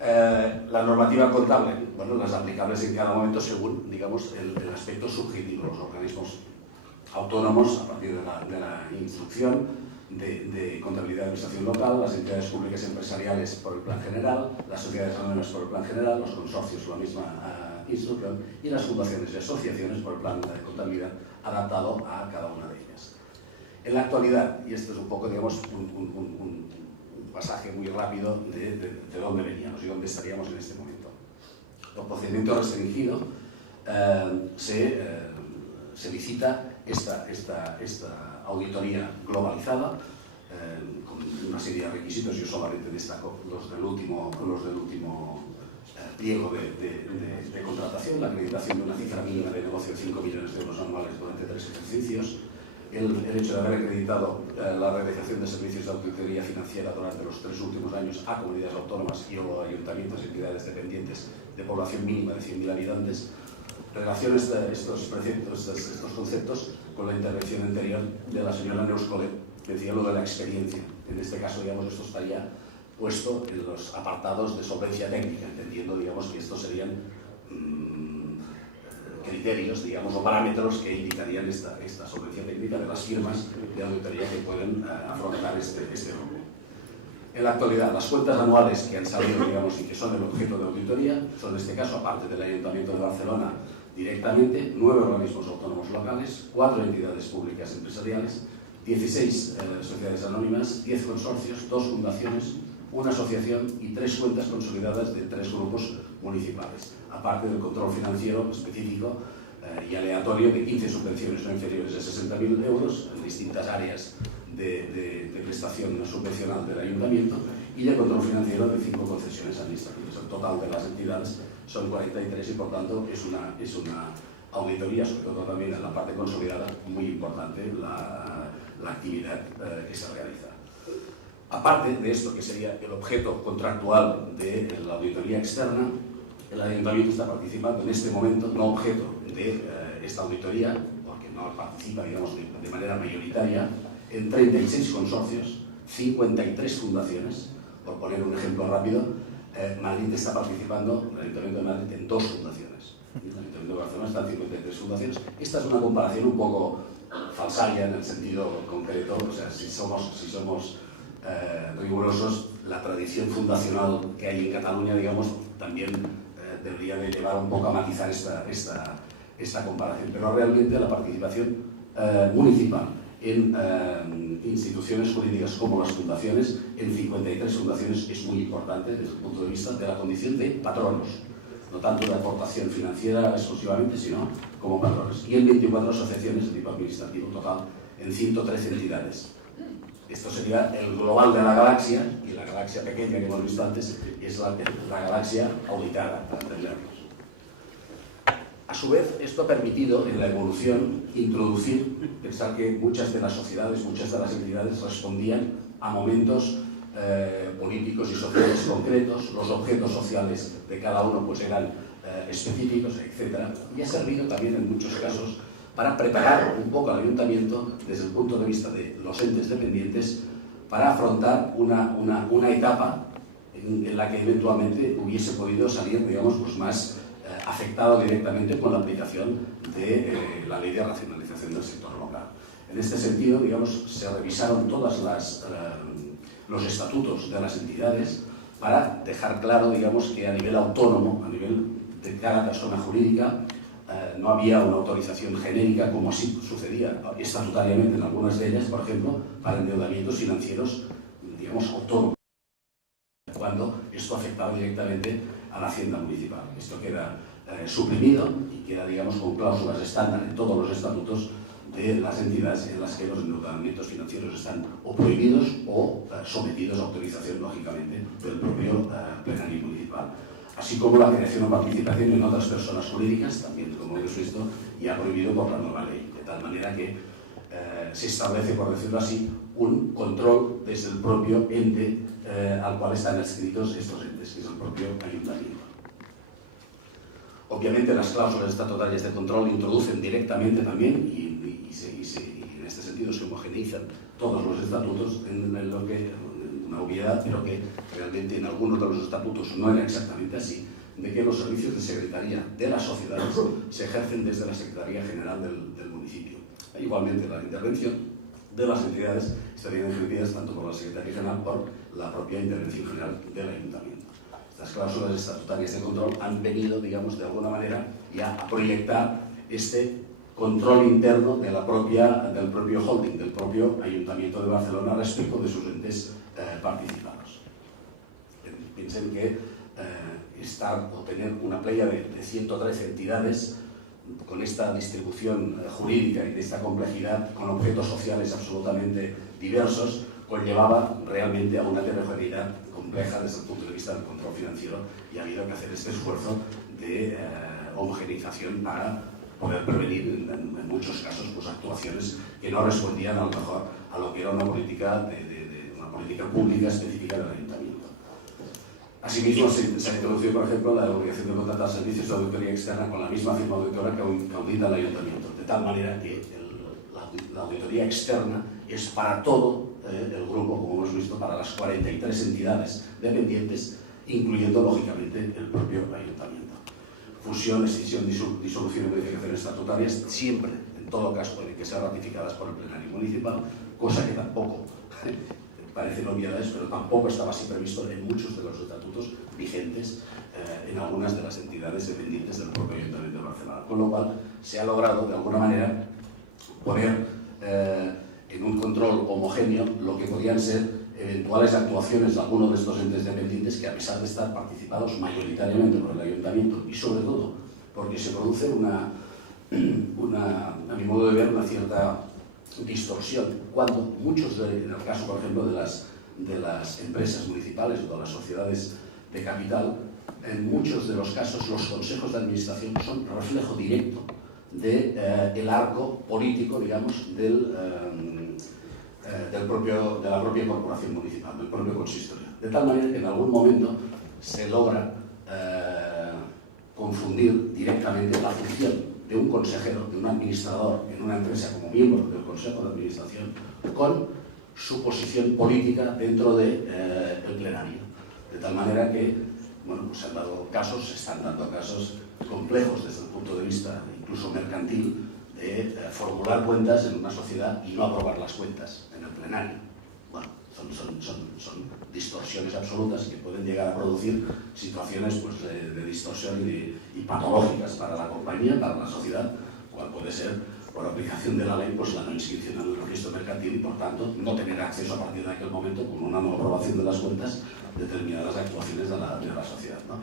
La normativa contable, bueno, las aplicables en cada momento según, digamos, el aspecto subjetivo, los organismos autónomos a partir de la instrucción de contabilidad de administración local, las entidades públicas empresariales por el plan general, las sociedades anónimas por el plan general, los consorcios por la misma instrucción y las fundaciones y asociaciones por el plan de contabilidad adaptado a cada una de ellas. En la actualidad, y esto es un poco, digamos, un pasaje muy rápido de dónde veníamos y dónde estaríamos en este momento. Por procedimiento restringido se licita esta auditoría globalizada con una serie de requisitos. Yo solamente destaco los del último pliego de contratación, la acreditación de una cifra mínima de negocio de 5 millones de euros anuales durante 3 ejercicios, el hecho de haber acreditado la realización de servicios de auditoría financiera durante los 3 últimos años a comunidades autónomas y o ayuntamientos y entidades dependientes de población mínima de 100.000 habitantes. Relaciones estos preceptos, estos conceptos con la intervención anterior de la señora Neuscolet, que decía lo de la experiencia. En este caso, digamos, esto estaría puesto en los apartados de solvencia técnica, entendiendo, digamos, que estos serían criterios, digamos, o parámetros que indicarían esta solvencia técnica de las firmas de auditoría que pueden afrontar este grupo. En la actualidad, las cuentas anuales que han salido, digamos, y que son el objeto de auditoría, son en este caso, aparte del Ayuntamiento de Barcelona, directamente 9 organismos autónomos locales, 4 entidades públicas empresariales, 16 sociedades anónimas, 10 consorcios, 2 fundaciones, una asociación y 3 cuentas consolidadas de 3 grupos municipales, aparte del control financiero específico y aleatorio de 15 subvenciones no inferiores a 60.000 euros en distintas áreas de prestación subvencional del ayuntamiento y de control financiero de 5 concesiones administrativas. El total de las entidades son 43 y por tanto es una auditoría, sobre todo también en la parte consolidada, muy importante la actividad que se realiza. Aparte de esto, que sería el objeto contractual de la auditoría externa, el Ayuntamiento está participando en este momento, no objeto de esta auditoría, porque no participa, digamos, de manera mayoritaria, en 36 consorcios, 53 fundaciones. Por poner un ejemplo rápido, Madrid está participando, el Ayuntamiento de Madrid, en 2 fundaciones. El Ayuntamiento de Barcelona está en 53 fundaciones. Esta es una comparación un poco falsaria en el sentido concreto, o sea, si somos rigurosos, la tradición fundacional que hay en Cataluña, digamos, también debería de llevar un poco a matizar esta comparación. Pero realmente la participación municipal en instituciones jurídicas como las fundaciones, en 53 fundaciones, es muy importante desde el punto de vista de la condición de patronos, no tanto de aportación financiera exclusivamente, sino como patronos. Y en 24 asociaciones de tipo administrativo total, en 113 entidades. Esto sería el global de la galaxia, y la galaxia pequeña que hemos visto antes es la galaxia auditada, para entendernos. A su vez, esto ha permitido en la evolución introducir, pensar que muchas de las sociedades, muchas de las entidades respondían a momentos políticos y sociales concretos, los objetos sociales de cada uno pues eran específicos, etc. Y ha servido también en muchos casos para preparar un poco al Ayuntamiento desde el punto de vista de los entes dependientes para afrontar una etapa en la que eventualmente hubiese podido salir, digamos, pues más afectado directamente con la aplicación de la ley de racionalización del sector local. En este sentido, digamos, se revisaron todos los estatutos de las entidades para dejar claro, digamos, que a nivel autónomo, a nivel de cada persona jurídica, no había una autorización genérica como así sucedía estatutariamente en algunas de ellas, por ejemplo, para endeudamientos financieros, digamos, autónomos, cuando esto afectaba directamente a la hacienda municipal. Esto queda suprimido y queda, digamos, con cláusulas estándar en todos los estatutos de las entidades en las que los endeudamientos financieros están o prohibidos o sometidos a autorización, lógicamente, del propio plenario municipal. Así como la creación o participación en otras personas jurídicas, también, como hemos visto, ya prohibido por la nueva ley, de tal manera que se establece, por decirlo así, un control desde el propio ente al cual están adscritos estos entes, que es el propio Ayuntamiento. Obviamente las cláusulas estatutarias de control introducen directamente también, y en este sentido se homogeneizan todos los estatutos en lo que, una obviedad, pero que realmente en algunos de los estatutos no era exactamente así, de que los servicios de secretaría de las sociedades se ejercen desde la Secretaría General del municipio. Igualmente la intervención de las entidades estarían ejercidas tanto por la Secretaría General como por la propia intervención general del Ayuntamiento. Estas cláusulas estatutarias de control han venido, digamos, de alguna manera ya a proyectar este control interno de del propio holding, del propio Ayuntamiento de Barcelona respecto de sus entes participados. Piensen que tener una playa de 113 entidades con esta distribución jurídica y de esta complejidad, con objetos sociales absolutamente diversos, conllevaba realmente a una heterogeneidad compleja desde el punto de vista del control financiero, y ha habido que hacer este esfuerzo de homogeneización para poder prevenir en muchos casos pues, actuaciones que no respondían a lo mejor a lo que era una política pública específica del Ayuntamiento. Asimismo, se ha introducido, por ejemplo, la obligación de contratar servicios de auditoría externa con la misma firma auditora que audita el Ayuntamiento, de tal manera que la auditoría externa es para todo el grupo, como hemos visto, para las 43 entidades dependientes, incluyendo, lógicamente, el propio Ayuntamiento. Fusión, escisión, disolución y modificaciones estatutarias, siempre, en todo caso, tienen que ser ratificadas por el plenario municipal, cosa que tampoco parecen obviedades, pero tampoco estaba así previsto en muchos de los estatutos vigentes en algunas de las entidades dependientes del propio Ayuntamiento de Barcelona. Con lo cual, se ha logrado, de alguna manera, poner en un control homogéneo lo que podían ser eventuales actuaciones de algunos de estos entes dependientes que, a pesar de estar participados mayoritariamente por el Ayuntamiento y, sobre todo, porque se produce a mi modo de ver, una cierta distorsión, cuando muchos, en el caso, por ejemplo, de las empresas municipales o de las sociedades de capital, en muchos de los casos los consejos de administración son reflejo directo del arco político, digamos, de la propia corporación municipal, del propio consistorio. De tal manera que en algún momento se logra confundir directamente la función de un consejero, de un administrador en una empresa como miembro del Consejo de Administración, con su posición política dentro del plenario. De tal manera que, bueno, pues se están dando casos complejos desde el punto de vista incluso mercantil de formular cuentas en una sociedad y no aprobar las cuentas en el plenario. Bueno, son distorsiones absolutas que pueden llegar a producir situaciones pues, de distorsión y patológicas para la compañía, para la sociedad, cual puede ser, por aplicación de la ley, pues la no inscripción en el registro mercantil y, por tanto, no tener acceso a partir de aquel momento, con una no aprobación de las cuentas, determinadas actuaciones de la sociedad, ¿no?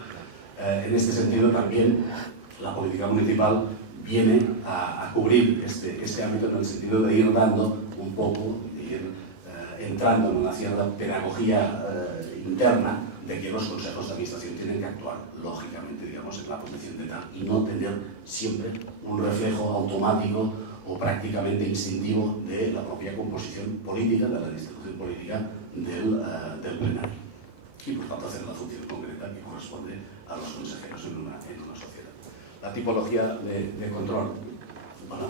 En este sentido, también la política municipal viene a cubrir este ámbito en el sentido de ir dando un poco, de ir entrando en una cierta pedagogía interna de que los consejos de administración tienen que actuar lógicamente, digamos, en la condición de tal y no tener siempre un reflejo automático o prácticamente instintivo de la propia composición política, de la distribución política del plenario y por tanto hacer la función concreta que corresponde a los consejeros en una sociedad. La tipología de control, bueno,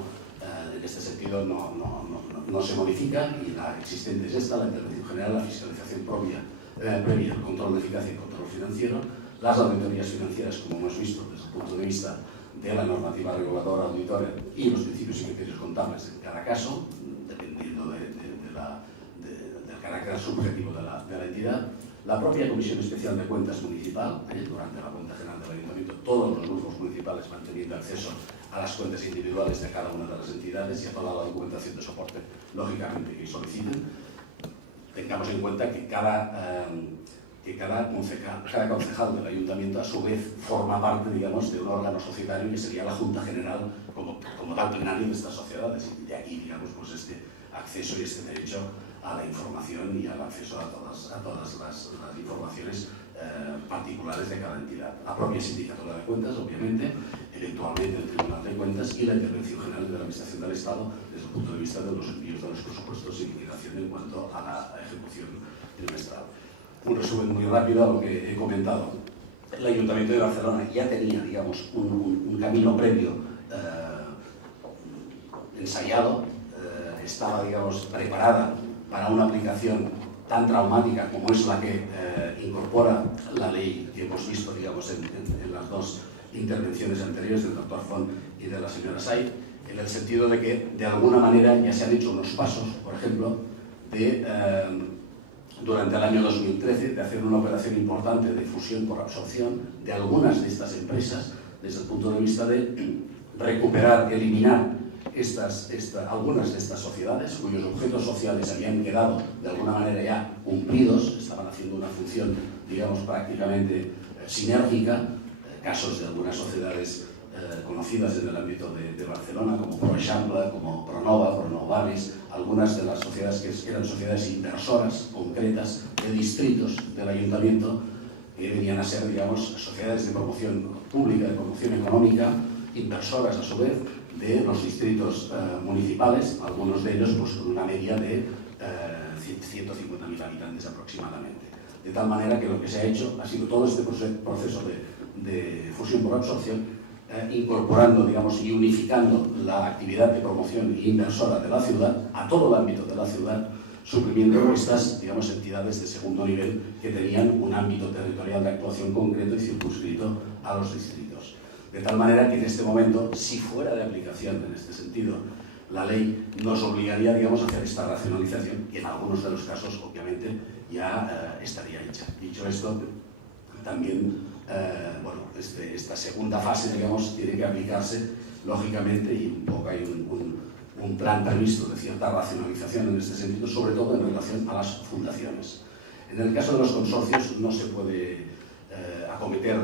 en este sentido no se modifica y la existente es esta, la intervención general, la fiscalización previa, el control de eficacia y control financiero, las auditorías financieras, como hemos visto desde el punto de vista de la normativa reguladora auditoria y los principios y criterios contables en cada caso, dependiendo del carácter subjetivo de la entidad. La propia Comisión Especial de Cuentas Municipal, durante la cuenta general del Ayuntamiento, todos los grupos municipales van teniendo acceso a las cuentas individuales de cada una de las entidades y a toda la documentación de soporte, lógicamente, que soliciten. Tengamos en cuenta que cada concejal del Ayuntamiento, a su vez, forma parte, digamos, de un órgano societario que sería la Junta General como tal plenario de estas sociedades. Y de aquí, digamos, pues este acceso y este derecho a la información y al acceso a todas las informaciones particulares de cada entidad. La propia Sindicatura de Cuentas, obviamente, eventualmente el Tribunal de Cuentas y la Intervención General de la Administración del Estado desde el punto de vista de los envíos de los presupuestos y liquidación en cuanto a la ejecución trimestral. Un resumen muy rápido a lo que he comentado. El Ayuntamiento de Barcelona ya tenía, digamos, un camino previo ensayado, estaba, digamos, preparada para una aplicación tan traumática como es la que incorpora la ley que hemos visto, digamos, en las dos intervenciones anteriores del doctor Font y de la señora Saiz, en el sentido de que, de alguna manera, ya se han hecho unos pasos, por ejemplo, durante el año 2013, de hacer una operación importante de fusión por absorción de algunas de estas empresas, desde el punto de vista de recuperar, eliminar algunas de estas sociedades cuyos objetos sociales habían quedado de alguna manera ya cumplidos, estaban haciendo una función, digamos, prácticamente sinérgica. Casos de algunas sociedades conocidas en el ámbito de Barcelona, como ProExample, como Pronova, Pronovaris, algunas de las sociedades que eran sociedades inversoras concretas de distritos del ayuntamiento, que venían a ser, digamos, sociedades de promoción pública, de promoción económica, inversoras a su vez de los distritos municipales, algunos de ellos pues, con una media de 150.000 habitantes aproximadamente. De tal manera que lo que se ha hecho ha sido todo este proceso de fusión por absorción, incorporando, digamos, y unificando la actividad de promoción inversora de la ciudad a todo el ámbito de la ciudad, suprimiendo estas, digamos, entidades de segundo nivel que tenían un ámbito territorial de actuación concreto y circunscrito a los distritos. De tal manera que en este momento, si fuera de aplicación en este sentido, la ley nos obligaría, digamos, a hacer esta racionalización y en algunos de los casos, obviamente, ya estaría hecha. Dicho esto, también bueno, esta segunda fase, digamos, tiene que aplicarse, lógicamente, y un poco hay un plan previsto de cierta racionalización en este sentido, sobre todo en relación a las fundaciones. En el caso de los consorcios no se puede acometer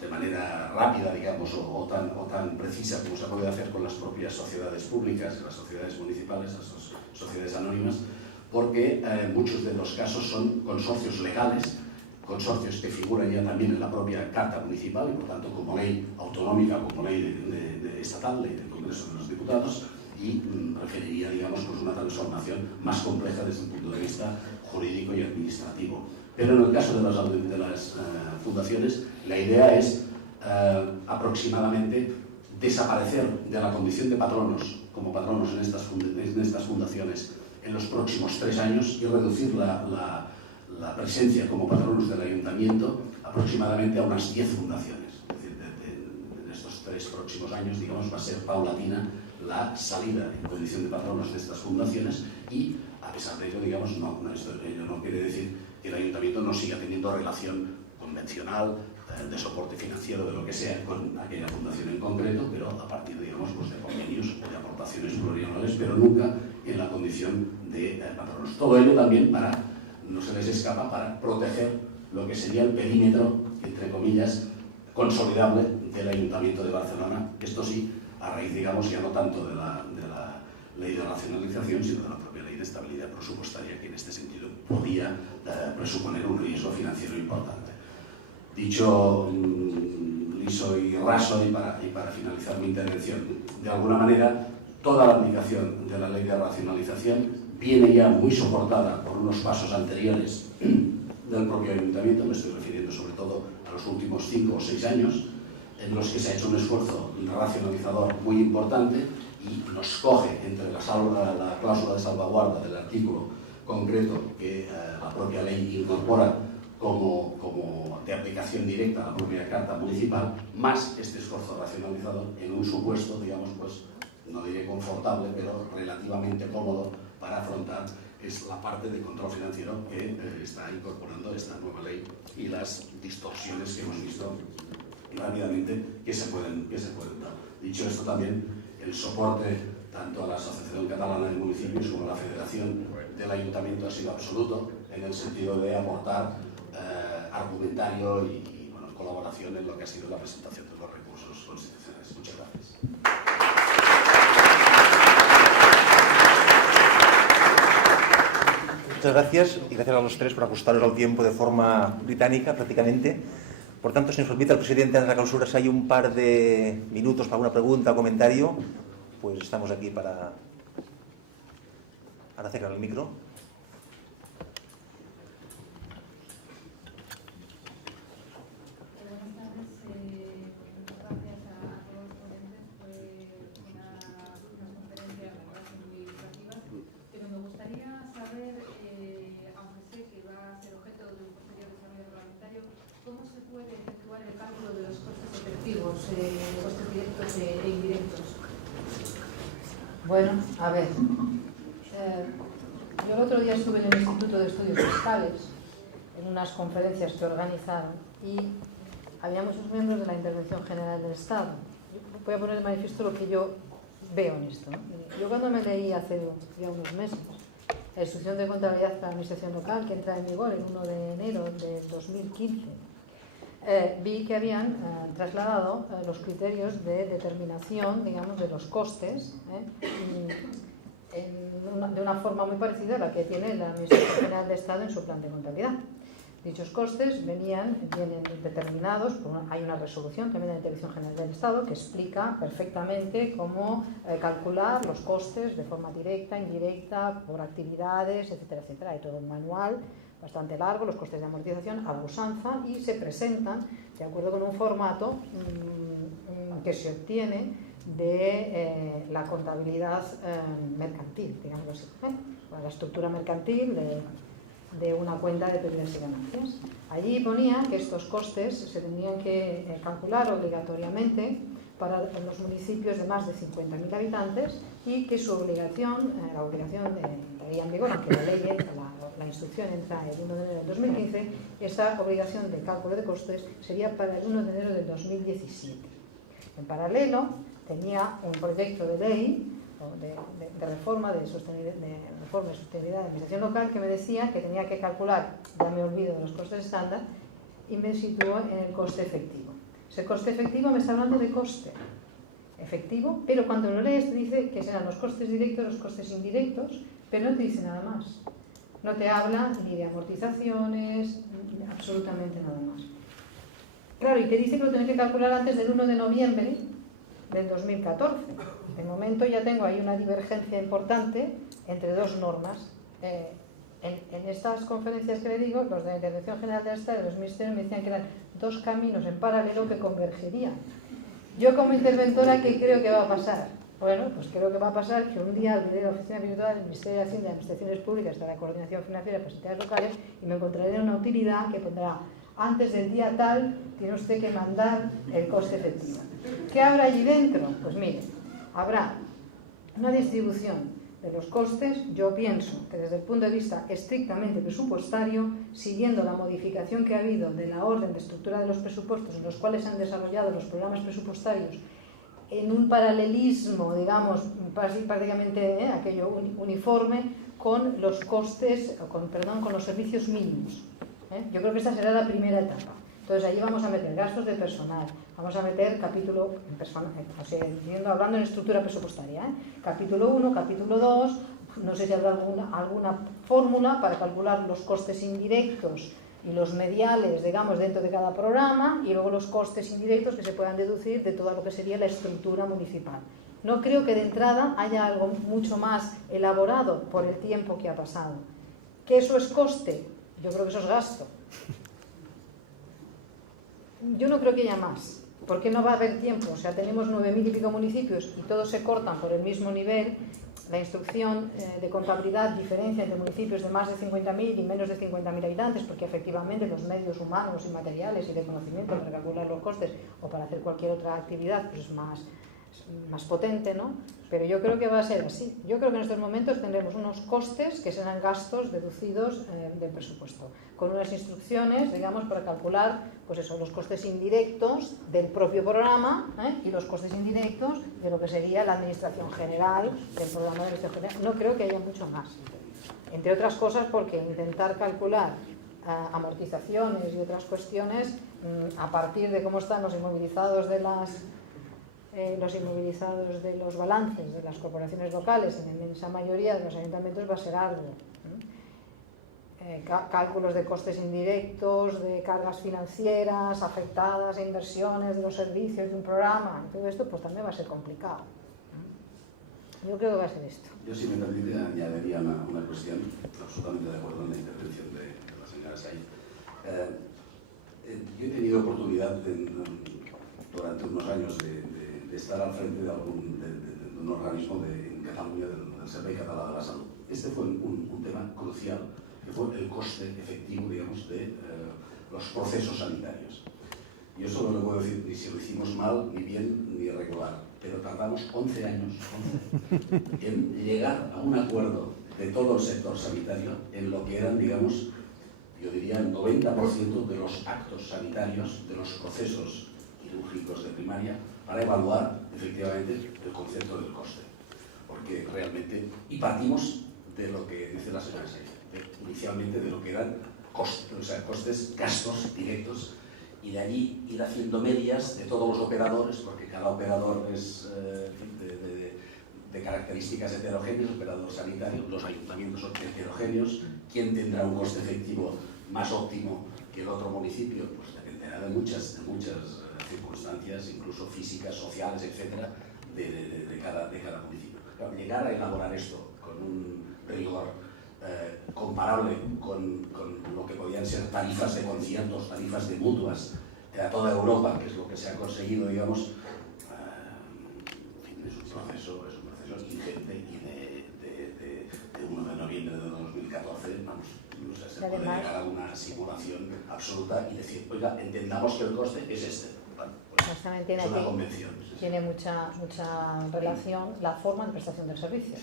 de manera rápida, digamos, o tan precisa como se puede hacer con las propias sociedades públicas, las sociedades municipales, las sociedades anónimas, porque muchos de los casos son consorcios legales consorcios que figuran ya también en la propia Carta Municipal y, por tanto, como ley autonómica, como ley estatal, ley del Congreso de los Diputados, y preferiría, digamos, pues una transformación más compleja desde el punto de vista jurídico y administrativo. Pero en el caso de las fundaciones, la idea es aproximadamente desaparecer de la condición de patronos, como patronos en estas fundaciones, en los próximos 3 años y reducir la presencia como patronos del ayuntamiento aproximadamente a unas 10 fundaciones. Es decir, en estos 3 próximos años, digamos, va a ser paulatina la salida en condición de patronos de estas fundaciones y, a pesar de ello, digamos, ello no quiere decir que el ayuntamiento no siga teniendo relación convencional, de soporte financiero, de lo que sea, con aquella fundación en concreto, pero a partir, digamos, pues de convenios o de aportaciones plurianuales, pero nunca en la condición de patronos. Todo ello también no se les escapa, para proteger lo que sería el perímetro, entre comillas, consolidable del Ayuntamiento de Barcelona. Esto sí, a raíz, digamos, ya no tanto de la ley de racionalización, sino de la propia ley de estabilidad presupuestaria, que en este sentido podía presuponer un riesgo financiero importante. Dicho liso y raso, y para finalizar mi intervención, de alguna manera, toda la aplicación de la ley de racionalización viene ya muy soportada por unos pasos anteriores del propio ayuntamiento. Me estoy refiriendo sobre todo a los últimos 5 o 6 años, en los que se ha hecho un esfuerzo racionalizador muy importante y nos coge entre la cláusula de salvaguarda del artículo concreto que la propia ley incorpora como de aplicación directa a la propia Carta Municipal, más este esfuerzo racionalizador en un supuesto, digamos, pues no diré confortable, pero relativamente cómodo para afrontar es la parte de control financiero que está incorporando esta nueva ley y las distorsiones que hemos visto rápidamente que se pueden dar. Dicho esto, también el soporte tanto a la Asociación Catalana de Municipios como a la Federación del Ayuntamiento ha sido absoluto, en el sentido de aportar argumentario y colaboración en lo que ha sido la presentación de los recursos constitucionales. Muchas gracias. Muchas gracias, y gracias a los 3 por ajustaros al tiempo de forma británica prácticamente. Por tanto, si nos permite el presidente de la clausura, si hay un par de minutos para alguna pregunta o comentario, pues estamos aquí para cerrar el micro. Costes directos e indirectos. Bueno, a ver, yo el otro día estuve en el Instituto de Estudios Fiscales en unas conferencias que organizaron y había muchos miembros de la Intervención General del Estado. Voy a poner de manifiesto lo que yo veo en esto, ¿no? Yo cuando me leí hace ya unos meses la Instrucción de Contabilidad para la Administración Local, que entra en vigor el 1 de enero del 2015, vi que habían trasladado los criterios de determinación, digamos, de los costes de una forma muy parecida a la que tiene la Administración General del Estado en su plan de contabilidad. Dichos costes vienen determinados, hay una resolución también de la Intervención General del Estado que explica perfectamente cómo calcular los costes de forma directa, indirecta, por actividades, etcétera, etcétera. Hay todo un manual bastante largo, los costes de amortización a la usanza, y se presentan de acuerdo con un formato que se obtiene de la contabilidad mercantil, digamos así, la estructura mercantil de una cuenta de pérdidas y ganancias. Allí ponía que estos costes se tenían que calcular obligatoriamente para los municipios de más de 50.000 habitantes y que su obligación, la obligación estaría en vigor, aunque la ley entra, la instrucción entra el 1 de enero del 2015, esa obligación de cálculo de costes sería para el 1 de enero del 2017. En paralelo, tenía un proyecto de ley de reforma de sostenibilidad de la administración local que me decía que tenía que calcular, ya me olvido de los costes estándar, y me sitúo en el coste efectivo. Ese coste efectivo me está hablando de coste efectivo, pero cuando lo lees te dice que serán los costes directos, los costes indirectos, pero no te dice nada más. No te habla ni de amortizaciones, absolutamente nada más. Claro, y te dice que lo tienes que calcular antes del 1 de noviembre del 2014. De momento ya tengo ahí una divergencia importante entre dos normas. En estas conferencias que le digo, los de la Intervención General del Estado y los ministerios me decían que eran dos caminos en paralelo que convergerían. Yo como interventora, ¿qué creo que va a pasar? Bueno, pues creo que va a pasar que un día abriré la oficina virtual del Ministerio de Hacienda y Administraciones Públicas de la Coordinación Financiera de las Entidades Locales y me encontraré una utilidad que pondrá: antes del día tal tiene usted que mandar el coste efectivo. ¿Qué habrá allí dentro? Pues mire, habrá una distribución de los costes. Yo pienso que desde el punto de vista estrictamente presupuestario, siguiendo la modificación que ha habido de la orden de estructura de los presupuestos en los cuales se han desarrollado los programas presupuestarios en un paralelismo, digamos, prácticamente aquello uniforme con los costes, con los servicios mínimos. Yo creo que esta será la primera etapa. Entonces allí vamos a meter gastos de personal, vamos a meter capítulo, hablando en estructura presupuestaria, capítulo 1, capítulo 2, no sé si habrá alguna fórmula para calcular los costes indirectos y los mediales, digamos, dentro de cada programa, y luego los costes indirectos que se puedan deducir de todo lo que sería la estructura municipal. No creo que de entrada haya algo mucho más elaborado por el tiempo que ha pasado. ¿Que eso es coste? Yo creo que eso es gasto. Yo no creo que haya más, porque no va a haber tiempo. O sea, tenemos 9.000 y pico municipios y todos se cortan por el mismo nivel. La instrucción de contabilidad diferencia entre municipios de más de 50.000 y menos de 50.000 habitantes, porque efectivamente los medios humanos y materiales y de conocimiento para calcular los costes o para hacer cualquier otra actividad pues es más potente, ¿no? Pero yo creo que va a ser así. Yo creo que en estos momentos tendremos unos costes que serán gastos deducidos del presupuesto, con unas instrucciones, digamos, para calcular, pues eso, los costes indirectos del propio programa y los costes indirectos de lo que sería la administración general del programa de administración general. No creo que haya mucho más. Entre otras cosas porque intentar calcular amortizaciones y otras cuestiones a partir de cómo están los inmovilizados de los balances de las corporaciones locales, en la inmensa mayoría de los ayuntamientos, va a ser algo. Cálculos de costes indirectos, de cargas financieras afectadas a inversiones de los servicios de un programa, todo esto pues también va a ser complicado. Yo creo que va a ser esto. Yo, si me permite, añadiría una cuestión, absolutamente de acuerdo en la intervención de la señora Saiz. Yo he tenido oportunidad durante unos años de estar al frente de un organismo en Cataluña, del Servei Català de la Salud. Este fue un tema crucial, que fue el coste efectivo, digamos, de los procesos sanitarios. Yo solo no le puedo decir ni si lo hicimos mal, ni bien, ni regular, pero tardamos 11 años en llegar a un acuerdo de todo el sector sanitario en lo que eran, digamos, yo diría el 90% de los actos sanitarios, de los procesos quirúrgicos de primaria, para evaluar efectivamente el concepto del coste. Porque realmente, y partimos de lo que dice la señora Saiz, inicialmente de lo que eran costes, o sea, costes, gastos directos, y de allí ir haciendo medias de todos los operadores, porque cada operador es de características heterogéneas, operador sanitario, los ayuntamientos son heterogéneos, quién tendrá un coste efectivo más óptimo que el otro municipio, pues dependerá de muchas circunstancias, incluso físicas, sociales, etcétera, de cada municipio. Claro, llegar a elaborar esto con un rigor comparable con lo que podían ser tarifas de conciertos, tarifas de mutuas a toda Europa, que es lo que se ha conseguido, digamos, es un proceso ingente, y de 1 de noviembre de 2014, vamos, o sea, se puede llegar a una simulación absoluta y decir, oiga, entendamos que el coste es este. Bueno, pues es una convención. Tiene mucha relación la forma de prestación del servicio.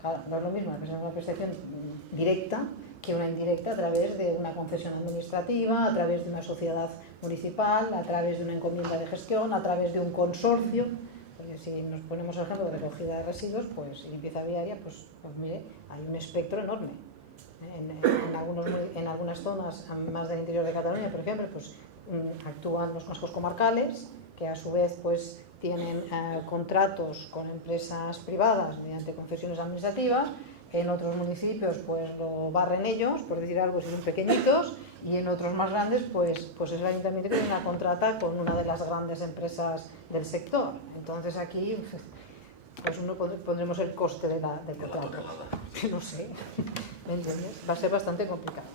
Claro, no es lo mismo una prestación directa que una indirecta a través de una concesión administrativa, a través de una sociedad municipal, a través de una encomienda de gestión, a través de un consorcio. Porque si nos ponemos el ejemplo de recogida de residuos, pues limpieza viaria, pues mire, hay un espectro enorme. En algunas zonas, más del interior de Cataluña, por ejemplo, pues actúan los consejos comarcales, que a su vez pues tienen contratos con empresas privadas mediante concesiones administrativas. en otros municipios pues lo barren ellos, por decir algo, si son pequeñitos, y en otros más grandes pues es el ayuntamiento que tiene una contrata con una de las grandes empresas del sector. Entonces aquí pues uno pondremos el coste del contrato. No sé, ¿me entiendes? Va a ser bastante complicado.